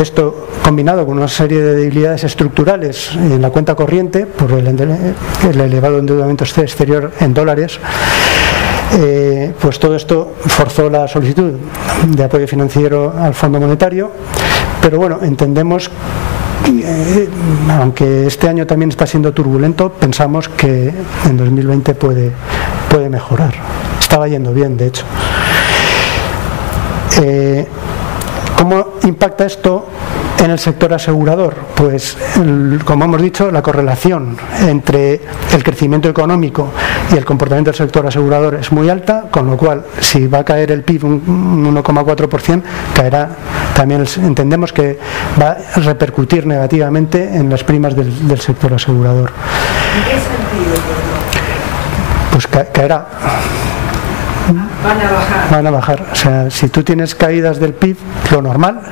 Esto combinado con una serie de debilidades estructurales en la cuenta corriente por el elevado endeudamiento exterior en dólares, pues todo esto forzó la solicitud de apoyo financiero al Fondo Monetario. Pero bueno, entendemos, aunque este año también está siendo turbulento, pensamos que en 2020 puede mejorar. Estaba yendo bien, de hecho. ¿Cómo impacta esto en el sector asegurador? Pues, como hemos dicho, la correlación entre el crecimiento económico y el comportamiento del sector asegurador es muy alta, con lo cual, si va a caer el PIB un 1,4%, caerá también, entendemos que va a repercutir negativamente en las primas del sector asegurador. ¿En qué sentido? Pues caerá. Van a bajar. O sea, si tú tienes caídas del PIB, lo normal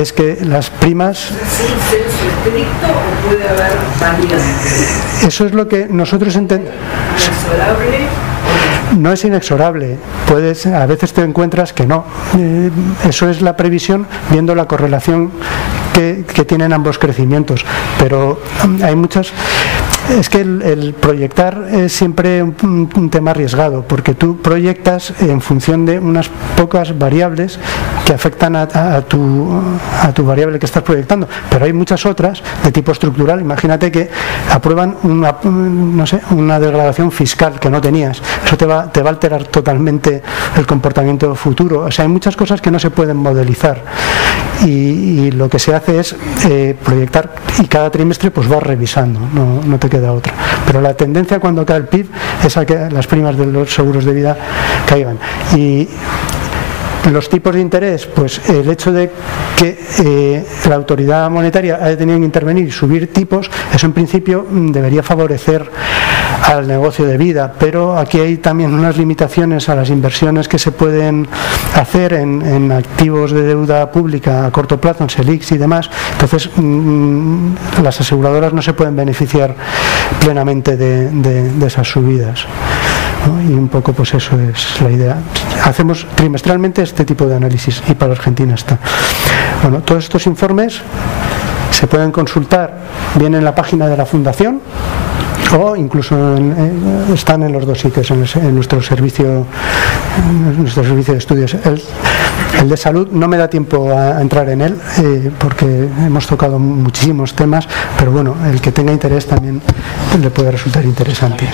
es que las primas... ¿Sin censo estricto o puede haber variaciones? Eso es lo que nosotros entendemos. ¿Inexorable? No es inexorable. A veces te encuentras que no. Eso es la previsión viendo la correlación que tienen ambos crecimientos. Pero hay muchas... Es que el proyectar es siempre un tema arriesgado, porque tú proyectas en función de unas pocas variables que afectan a tu variable que estás proyectando, pero hay muchas otras de tipo estructural. Imagínate que aprueban una degradación fiscal que no tenías, eso te va a alterar totalmente el comportamiento futuro. O sea, hay muchas cosas que no se pueden modelizar y lo que se hace es proyectar, y cada trimestre pues vas revisando, no te queda otra. Pero la tendencia cuando cae el PIB es a que las primas de los seguros de vida caigan. Y los tipos de interés, pues el hecho de que la autoridad monetaria haya tenido que intervenir y subir tipos, eso en principio debería favorecer al negocio de vida, pero aquí hay también unas limitaciones a las inversiones que se pueden hacer en activos de deuda pública a corto plazo, en SELICs y demás. Entonces las aseguradoras no se pueden beneficiar plenamente de esas subidas, ¿no? Y un poco pues eso es la idea. Hacemos trimestralmente este tipo de análisis y para Argentina está. Bueno, todos estos informes se pueden consultar bien en la página de la Fundación o incluso están en los dos sitios, en nuestro servicio de estudios. El de salud no me da tiempo a entrar en él porque hemos tocado muchísimos temas, pero bueno, el que tenga interés también le puede resultar interesante.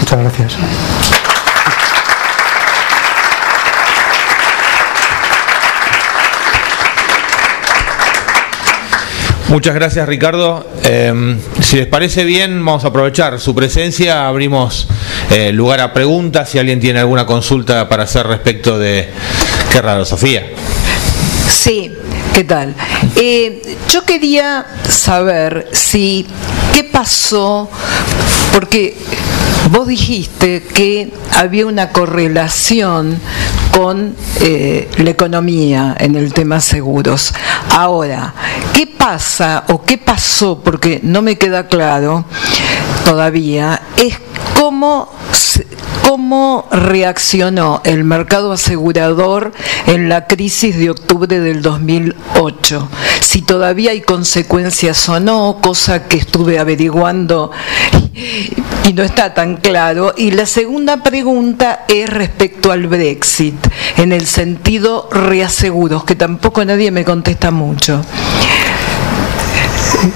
Muchas gracias. Muchas gracias, Ricardo. Si les parece bien, vamos a aprovechar su presencia, abrimos lugar a preguntas, si alguien tiene alguna consulta para hacer respecto de... Qué raro, Sofía. Sí, ¿qué tal? Yo quería saber si ¿qué pasó? Porque vos dijiste que había una correlación con la economía en el tema seguros. Ahora, ¿qué pasa o qué pasó? Porque no me queda claro todavía, es cómo reaccionó el mercado asegurador en la crisis de octubre del 2008. Si todavía hay consecuencias o no, cosa que estuve averiguando y no está tan claro. Y la segunda pregunta es respecto al Brexit, en el sentido reaseguros, que tampoco nadie me contesta mucho.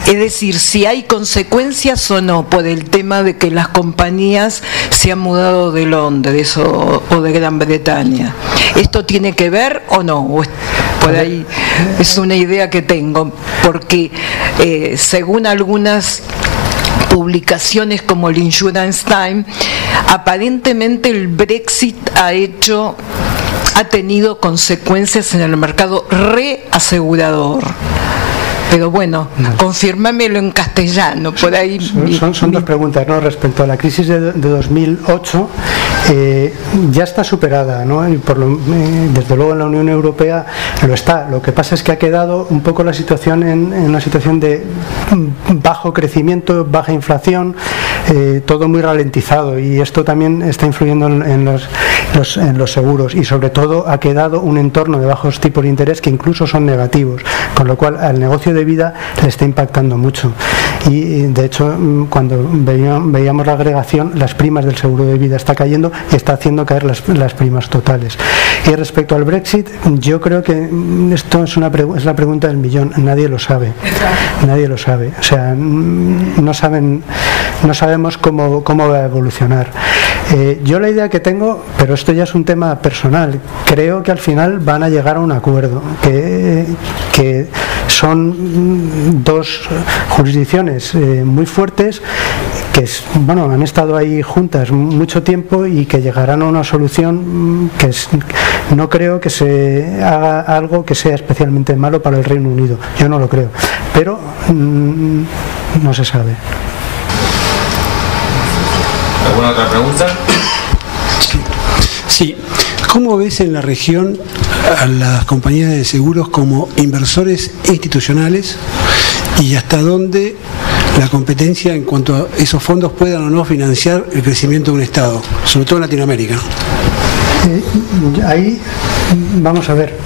Es decir, si hay consecuencias o no por el tema de que las compañías se han mudado de Londres o de Gran Bretaña. ¿Esto tiene que ver o no? O por ahí es una idea que tengo, porque según algunas publicaciones como el Insurance Times, aparentemente el Brexit ha tenido consecuencias en el mercado reasegurador. Pero bueno, confírmamelo en castellano, por ahí. Son dos preguntas, ¿no? Respecto a la crisis de 2008, ya está superada, ¿no? Y desde luego en la Unión Europea lo está. Lo que pasa es que ha quedado un poco la situación en una situación de bajo crecimiento, baja inflación, todo muy ralentizado, y esto también está influyendo en los seguros, y sobre todo ha quedado un entorno de bajos tipos de interés que incluso son negativos, con lo cual al negocio de vida le está impactando mucho. Y de hecho, cuando veíamos la agregación, las primas del seguro de vida está cayendo y está haciendo caer las primas totales. Y respecto al Brexit, yo creo que esto es la pregunta del millón. Nadie lo sabe. Nadie lo sabe. O sea, no sabemos cómo va a evolucionar. Yo la idea que tengo, pero esto ya es un tema personal, creo que al final van a llegar a un acuerdo, que son dos jurisdicciones muy fuertes que han estado ahí juntas mucho tiempo y que llegarán a una solución no creo que se haga algo que sea especialmente malo para el Reino Unido. Yo no lo creo, pero no se sabe. ¿Alguna otra pregunta? Sí. ¿Cómo ves en la región a las compañías de seguros como inversores institucionales y hasta dónde la competencia en cuanto a esos fondos puedan o no financiar el crecimiento de un Estado, sobre todo en Latinoamérica? Ahí vamos a ver.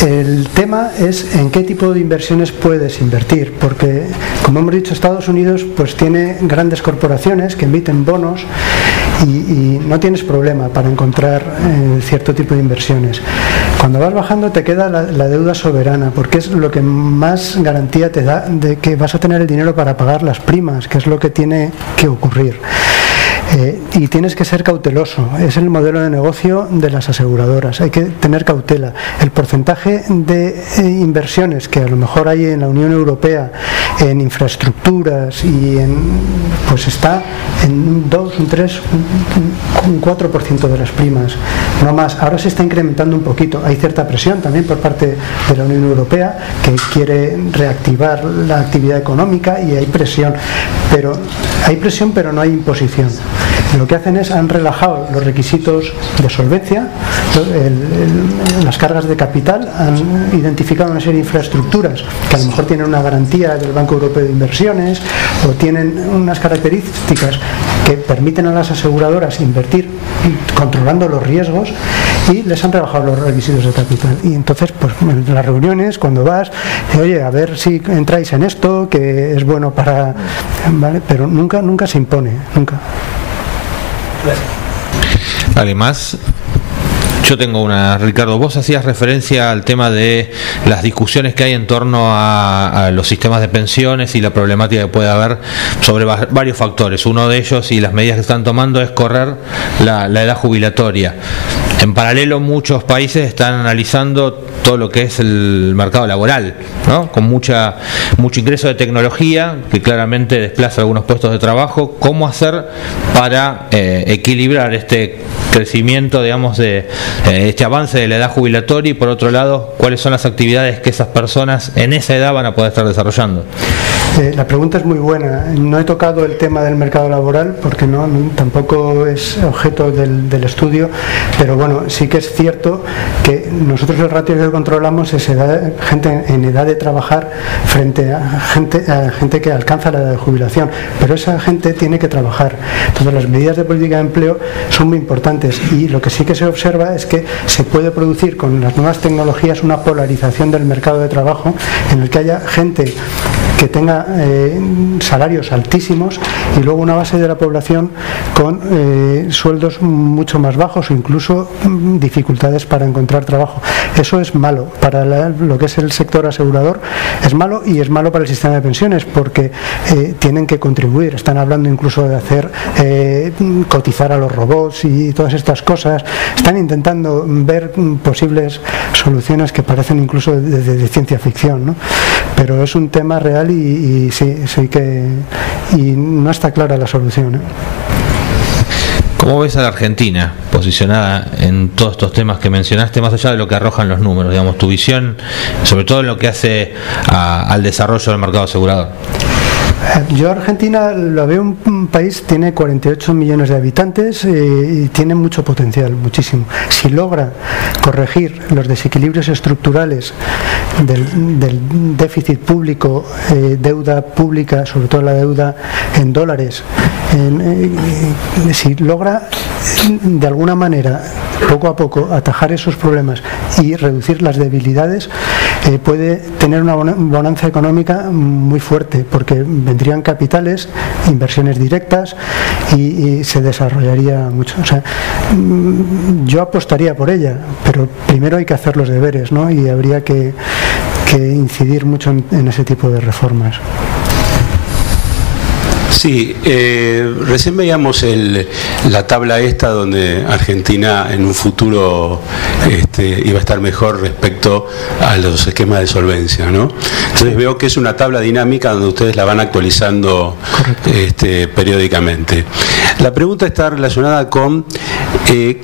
El tema es en qué tipo de inversiones puedes invertir, porque como hemos dicho, Estados Unidos pues tiene grandes corporaciones que emiten bonos y no tienes problema para encontrar cierto tipo de inversiones. Cuando vas bajando te queda la deuda soberana, porque es lo que más garantía te da de que vas a tener el dinero para pagar las primas, que es lo que tiene que ocurrir. Y tienes que ser cauteloso. Es el modelo de negocio de las aseguradoras. Hay que tener cautela. El porcentaje de inversiones que a lo mejor hay en la Unión Europea en infraestructuras y pues está en un 2, un 3, un 4% de las primas, no más. Ahora se está incrementando un poquito. Hay cierta presión también por parte de la Unión Europea, que quiere reactivar la actividad económica, y hay presión, pero no hay imposición. Lo que hacen han relajado los requisitos de solvencia, las cargas de capital, han identificado una serie de infraestructuras que a lo mejor tienen una garantía del Banco Europeo de Inversiones o tienen unas características que permiten a las aseguradoras invertir controlando los riesgos, y les han rebajado los requisitos de capital. Y entonces, pues en las reuniones, cuando vas, oye, a ver si entráis en esto, que es bueno para... ¿vale? Pero nunca se impone, nunca. Además, yo tengo una, Ricardo, vos hacías referencia al tema de las discusiones que hay en torno a los sistemas de pensiones y la problemática que puede haber sobre varios factores. Uno de ellos, y las medidas que están tomando, es correr la edad jubilatoria. En paralelo, muchos países están analizando todo lo que es el mercado laboral, ¿no? Con mucho ingreso de tecnología que claramente desplaza algunos puestos de trabajo. ¿Cómo hacer para equilibrar este crecimiento, digamos, de este avance de la edad jubilatoria, y por otro lado, cuáles son las actividades que esas personas en esa edad van a poder estar desarrollando? La pregunta es muy buena. No he tocado el tema del mercado laboral porque tampoco es objeto del estudio, pero bueno, sí que es cierto que nosotros el ratio que controlamos es gente en edad de trabajar frente a gente que alcanza la edad de jubilación, pero esa gente tiene que trabajar. Entonces las medidas de política de empleo son muy importantes, y lo que sí que se observa es que se puede producir con las nuevas tecnologías una polarización del mercado de trabajo en el que haya gente que tenga salarios altísimos y luego una base de la población con sueldos mucho más bajos o incluso dificultades para encontrar trabajo. Eso es malo para lo que es el sector asegurador, es malo, y es malo para el sistema de pensiones porque tienen que contribuir. Están hablando incluso de hacer cotizar a los robots y todas estas cosas. Están intentando ver posibles soluciones que parecen incluso de ciencia ficción, ¿no? Pero es un tema real y sí que no está clara la solución, ¿eh? ¿Cómo ves a la Argentina posicionada en todos estos temas que mencionaste, más allá de lo que arrojan los números, digamos, tu visión, sobre todo en lo que hace al desarrollo del mercado asegurador? Yo Argentina lo veo un país, tiene 48 millones de habitantes y tiene mucho potencial, muchísimo. Si logra corregir los desequilibrios estructurales del déficit público, deuda pública, sobre todo la deuda en dólares, si logra de alguna manera poco a poco atajar esos problemas y reducir las debilidades, puede tener una bonanza económica muy fuerte, porque vendrían capitales, inversiones directas y se desarrollaría mucho. O sea, yo apostaría por ella, pero primero hay que hacer los deberes, ¿no? Y habría que incidir mucho en ese tipo de reformas. Sí, recién veíamos la tabla esta donde Argentina en un futuro iba a estar mejor respecto a los esquemas de solvencia, ¿no? Entonces veo que es una tabla dinámica donde ustedes la van actualizando periódicamente. La pregunta está relacionada con ¿qué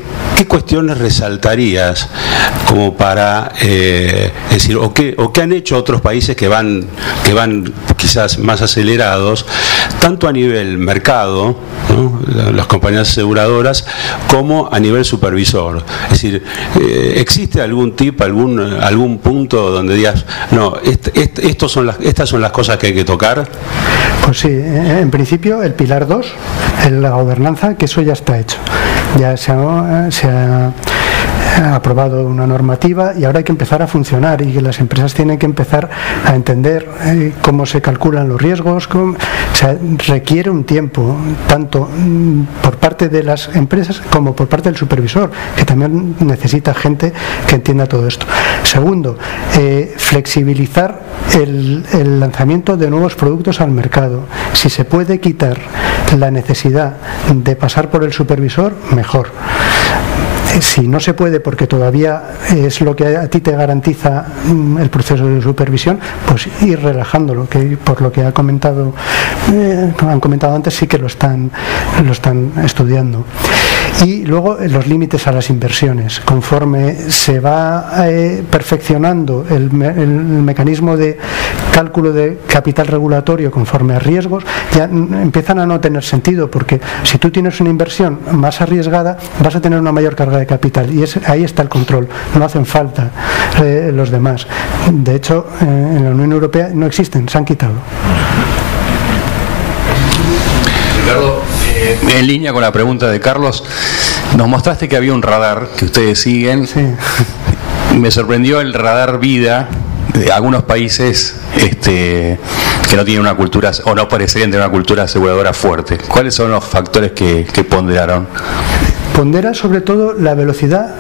cuestiones resaltarías como para decir, o qué han hecho otros países que van quizás más acelerados, tanto a nivel mercado, ¿no?, las compañías aseguradoras, como a nivel supervisor? Es decir, ¿existe algún tip, algún punto donde digas, no, estas son las cosas que hay que tocar? Pues sí, en principio el pilar 2, la gobernanza, que eso ya está hecho. Ya se ha aprobado una normativa y ahora hay que empezar a funcionar, y que las empresas tienen que empezar a entender cómo se calculan los riesgos. O sea, requiere un tiempo, tanto por parte de las empresas como por parte del supervisor, que también necesita gente que entienda todo esto. Segundo, flexibilizar el lanzamiento de nuevos productos al mercado. Si se puede quitar la necesidad de pasar por el supervisor, mejor. Si no se puede, porque todavía es lo que a ti te garantiza el proceso de supervisión, pues ir relajándolo, que por lo que han comentado antes, sí que lo están estudiando. Y luego los límites a las inversiones. Conforme se va perfeccionando el mecanismo de cálculo de capital regulatorio conforme a riesgos, ya empiezan a no tener sentido, porque si tú tienes una inversión más arriesgada, vas a tener una mayor carga de capital, y ahí está el control. No hacen falta los demás. De hecho, en la Unión Europea no existen, se han quitado. Ricardo, en línea con la pregunta de Carlos, nos mostraste que había un radar que ustedes siguen. Sí. Me sorprendió el radar vida de algunos países que no tienen una cultura, o no parecerían tener una cultura aseguradora fuerte. ¿Cuáles son los factores que ponderaron? Pondera sobre todo la velocidad.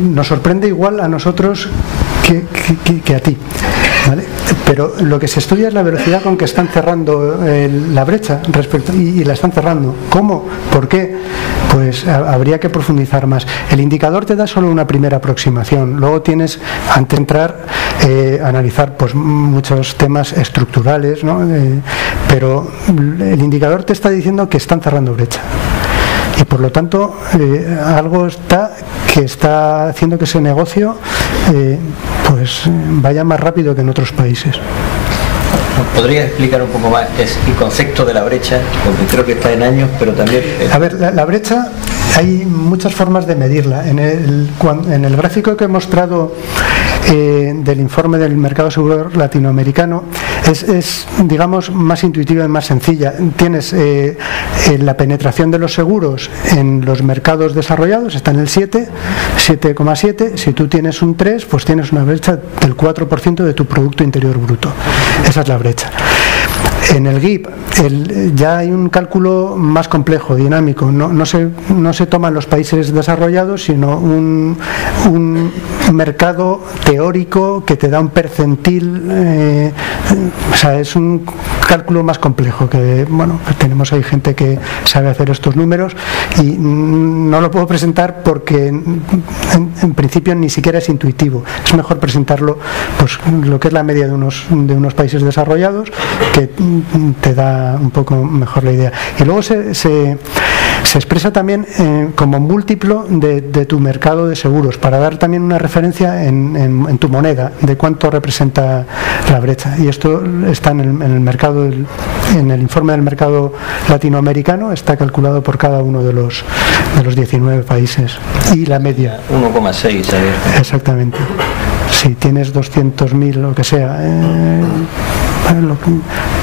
Nos sorprende igual a nosotros que a ti, ¿vale? Pero lo que se estudia es la velocidad con que están cerrando la brecha y la están cerrando. ¿Cómo? ¿Por qué? Pues habría que profundizar más. El indicador te da solo una primera aproximación. Luego tienes, antes de entrar, analizar pues muchos temas estructurales, ¿no? Pero el indicador te está diciendo que están cerrando brecha. Y por lo tanto algo está haciendo que ese negocio pues vaya más rápido que en otros países. ¿Podría explicar un poco más el concepto de la brecha? Porque creo que está en años, pero también... A ver, la brecha, hay muchas formas de medirla. En el gráfico que he mostrado del informe del mercado seguro latinoamericano es digamos, más intuitiva y más sencilla. Tienes la penetración de los seguros en los mercados desarrollados, está en el 7,7. Si tú tienes un 3, pues tienes una brecha del 4% de tu Producto Interior Bruto. Esa es la brecha. En el GIP ya hay un cálculo más complejo, dinámico. No se toman los países desarrollados, sino un mercado teórico que te da un percentil. O sea, es un cálculo más complejo. Que bueno, tenemos ahí gente que sabe hacer estos números y no lo puedo presentar porque en principio ni siquiera es intuitivo. Es mejor presentarlo, pues lo que es la media de unos países desarrollados, que te da un poco mejor la idea. Y luego se expresa también como múltiplo de tu mercado de seguros, para dar también una referencia en tu moneda de cuánto representa la brecha. Y esto está en el mercado, en el informe del mercado latinoamericano, está calculado por cada uno de los 19 países. Y la media 1,6. exactamente. Si tienes 200.000 lo que sea,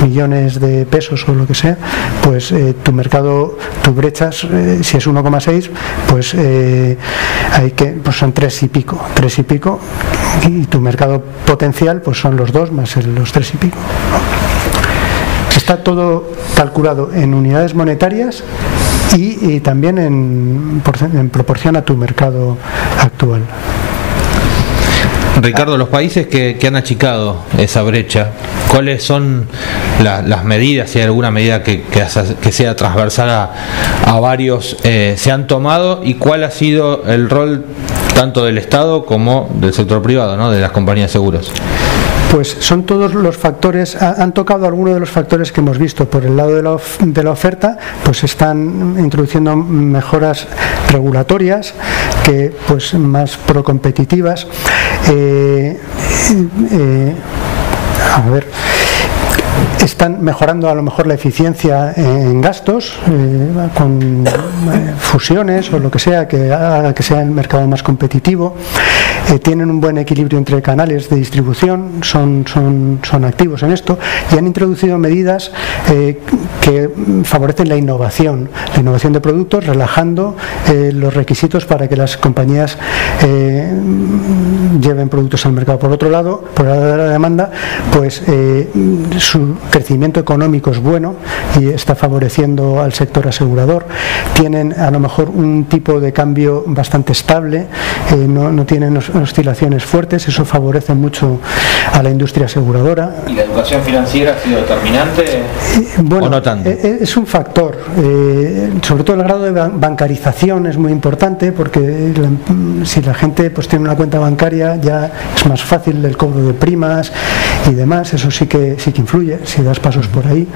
millones de pesos o lo que sea, pues tu mercado, tu brecha, si es 1,6, pues hay que, pues son 3 y pico, y tu mercado potencial pues son los 2 más los 3 y pico. Está todo calculado en unidades monetarias y también en proporción a tu mercado actual. Ricardo, los países que han achicado esa brecha, ¿cuáles son las medidas, si hay alguna medida que sea transversal a varios, se han tomado, y cuál ha sido el rol tanto del Estado como del sector privado, ¿no?, de las compañías de seguros? Pues son todos los factores, han tocado algunos de los factores que hemos visto. Por el lado de la oferta, pues están introduciendo mejoras regulatorias que, pues, más procompetitivas. A ver, están mejorando a lo mejor la eficiencia en gastos con fusiones o lo que sea, que haga que sea el mercado más competitivo. Tienen un buen equilibrio entre canales de distribución, son activos en esto, y han introducido medidas que favorecen la innovación de productos, relajando los requisitos para que las compañías lleven productos al mercado. Por otro lado, por el lado de la demanda, pues su crecimiento económico es bueno y está favoreciendo al sector asegurador. Tienen a lo mejor un tipo de cambio bastante estable, no tienen oscilaciones fuertes, eso favorece mucho a la industria aseguradora. ¿Y la educación financiera ha sido determinante? Bueno, ¿o no tanto? Es un factor, sobre todo el grado de bancarización es muy importante, porque si la gente pues tiene una cuenta bancaria, ya es más fácil el cobro de primas y demás. Eso sí que influye si das pasos por ahí.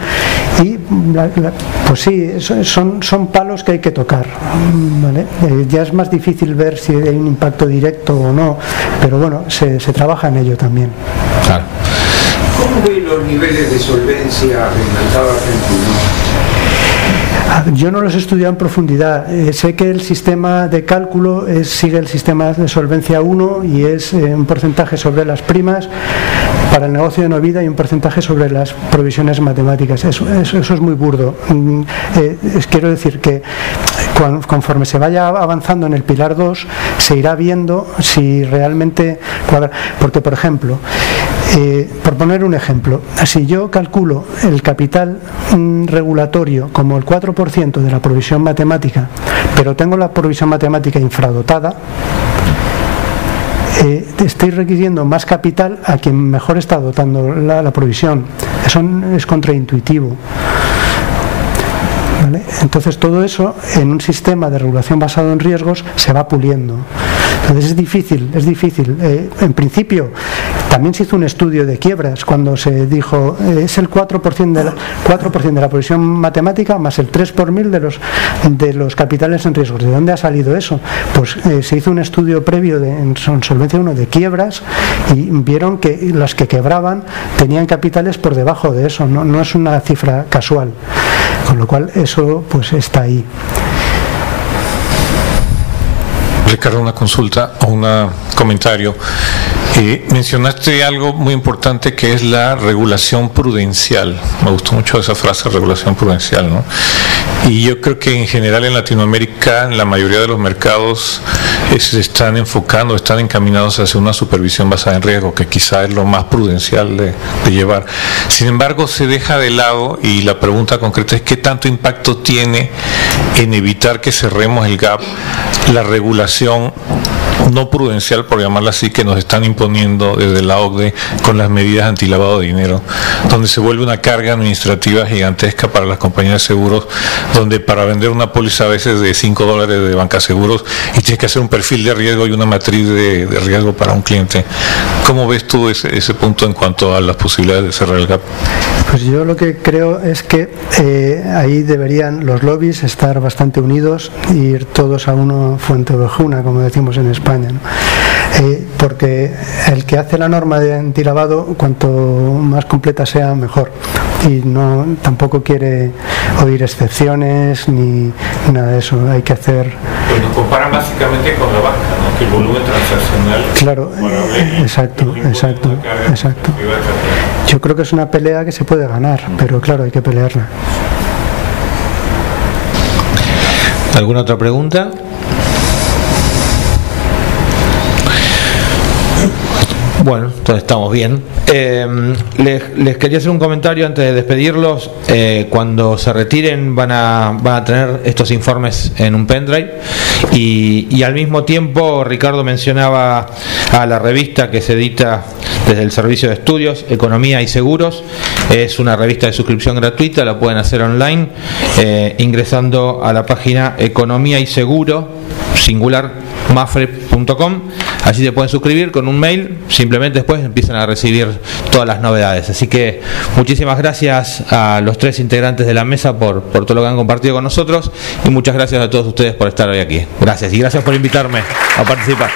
Y pues sí, son palos que hay que tocar, ¿vale? Ya es más difícil ver si hay un impacto directo o no, pero bueno, se trabaja en ello también. Claro. ¿Cómo ven los niveles de solvencia del mercado argentino? Yo no los he estudiado en profundidad. Sé que el sistema de cálculo sigue el sistema de solvencia 1 y es un porcentaje sobre las primas para el negocio de no vida y un porcentaje sobre las provisiones matemáticas. Eso es muy burdo. Quiero decir que conforme se vaya avanzando en el pilar 2 se irá viendo si realmente cuadra. Porque, por ejemplo, por poner un ejemplo, si yo calculo el capital regulatorio como el 4% de la provisión matemática, pero tengo la provisión matemática infradotada, estoy requiriendo más capital a quien mejor está dotando la provisión. Eso es contraintuitivo. ¿Vale? Entonces todo eso en un sistema de regulación basado en riesgos se va puliendo. Entonces es difícil. En principio también se hizo un estudio de quiebras cuando se dijo es el 4% de la provisión matemática más el 3 por mil de los capitales en riesgo. ¿De dónde ha salido eso? Pues se hizo un estudio previo en Solvencia 1 de quiebras y vieron que las que quebraban tenían capitales por debajo de eso, no es una cifra casual, con lo cual eso pues está ahí. Ricardo, una consulta o un comentario. Mencionaste algo muy importante que es la regulación prudencial. Me gustó mucho esa frase, regulación prudencial, ¿no? Y yo creo que en general en Latinoamérica, en la mayoría de los mercados se están enfocando, están encaminados hacia una supervisión basada en riesgo, que quizá es lo más prudencial de llevar. Sin embargo, se deja de lado, y la pregunta concreta es ¿qué tanto impacto tiene en evitar que cerremos el gap la regulación no prudencial, por llamarla así, que nos están imponiendo desde la OCDE con las medidas antilavado de dinero, donde se vuelve una carga administrativa gigantesca para las compañías de seguros, donde para vender una póliza a veces de $5 de banca seguros y tienes que hacer un perfil de riesgo y una matriz de riesgo para un cliente. ¿Cómo ves tú ese punto en cuanto a las posibilidades de cerrar el gap? Pues yo lo que creo es que ahí deberían los lobbies estar bastante unidos y ir todos a una fuente ovejuna, como decimos en España, ¿no? Porque el que hace la norma de antilavado, cuanto más completa sea, mejor, y tampoco quiere oír excepciones ni nada de eso. Hay que hacer... Pues nos comparan básicamente con la banca, ¿no? Que el volumen transaccional... Claro, exacto. Yo creo que es una pelea que se puede ganar, pero claro, hay que pelearla. ¿Alguna otra pregunta? Bueno, entonces estamos bien. Les quería hacer un comentario antes de despedirlos. Cuando se retiren van a tener estos informes en un pendrive y al mismo tiempo Ricardo mencionaba a la revista que se edita desde el Servicio de Estudios, Economía y Seguros. Es una revista de suscripción gratuita, la pueden hacer online ingresando a la página Economía y Seguro singular.mafre.com. Allí se pueden suscribir con un mail, simplemente después empiezan a recibir todas las novedades. Así que muchísimas gracias a los tres integrantes de la mesa por todo lo que han compartido con nosotros y muchas gracias a todos ustedes por estar hoy aquí. Gracias y gracias por invitarme a participar.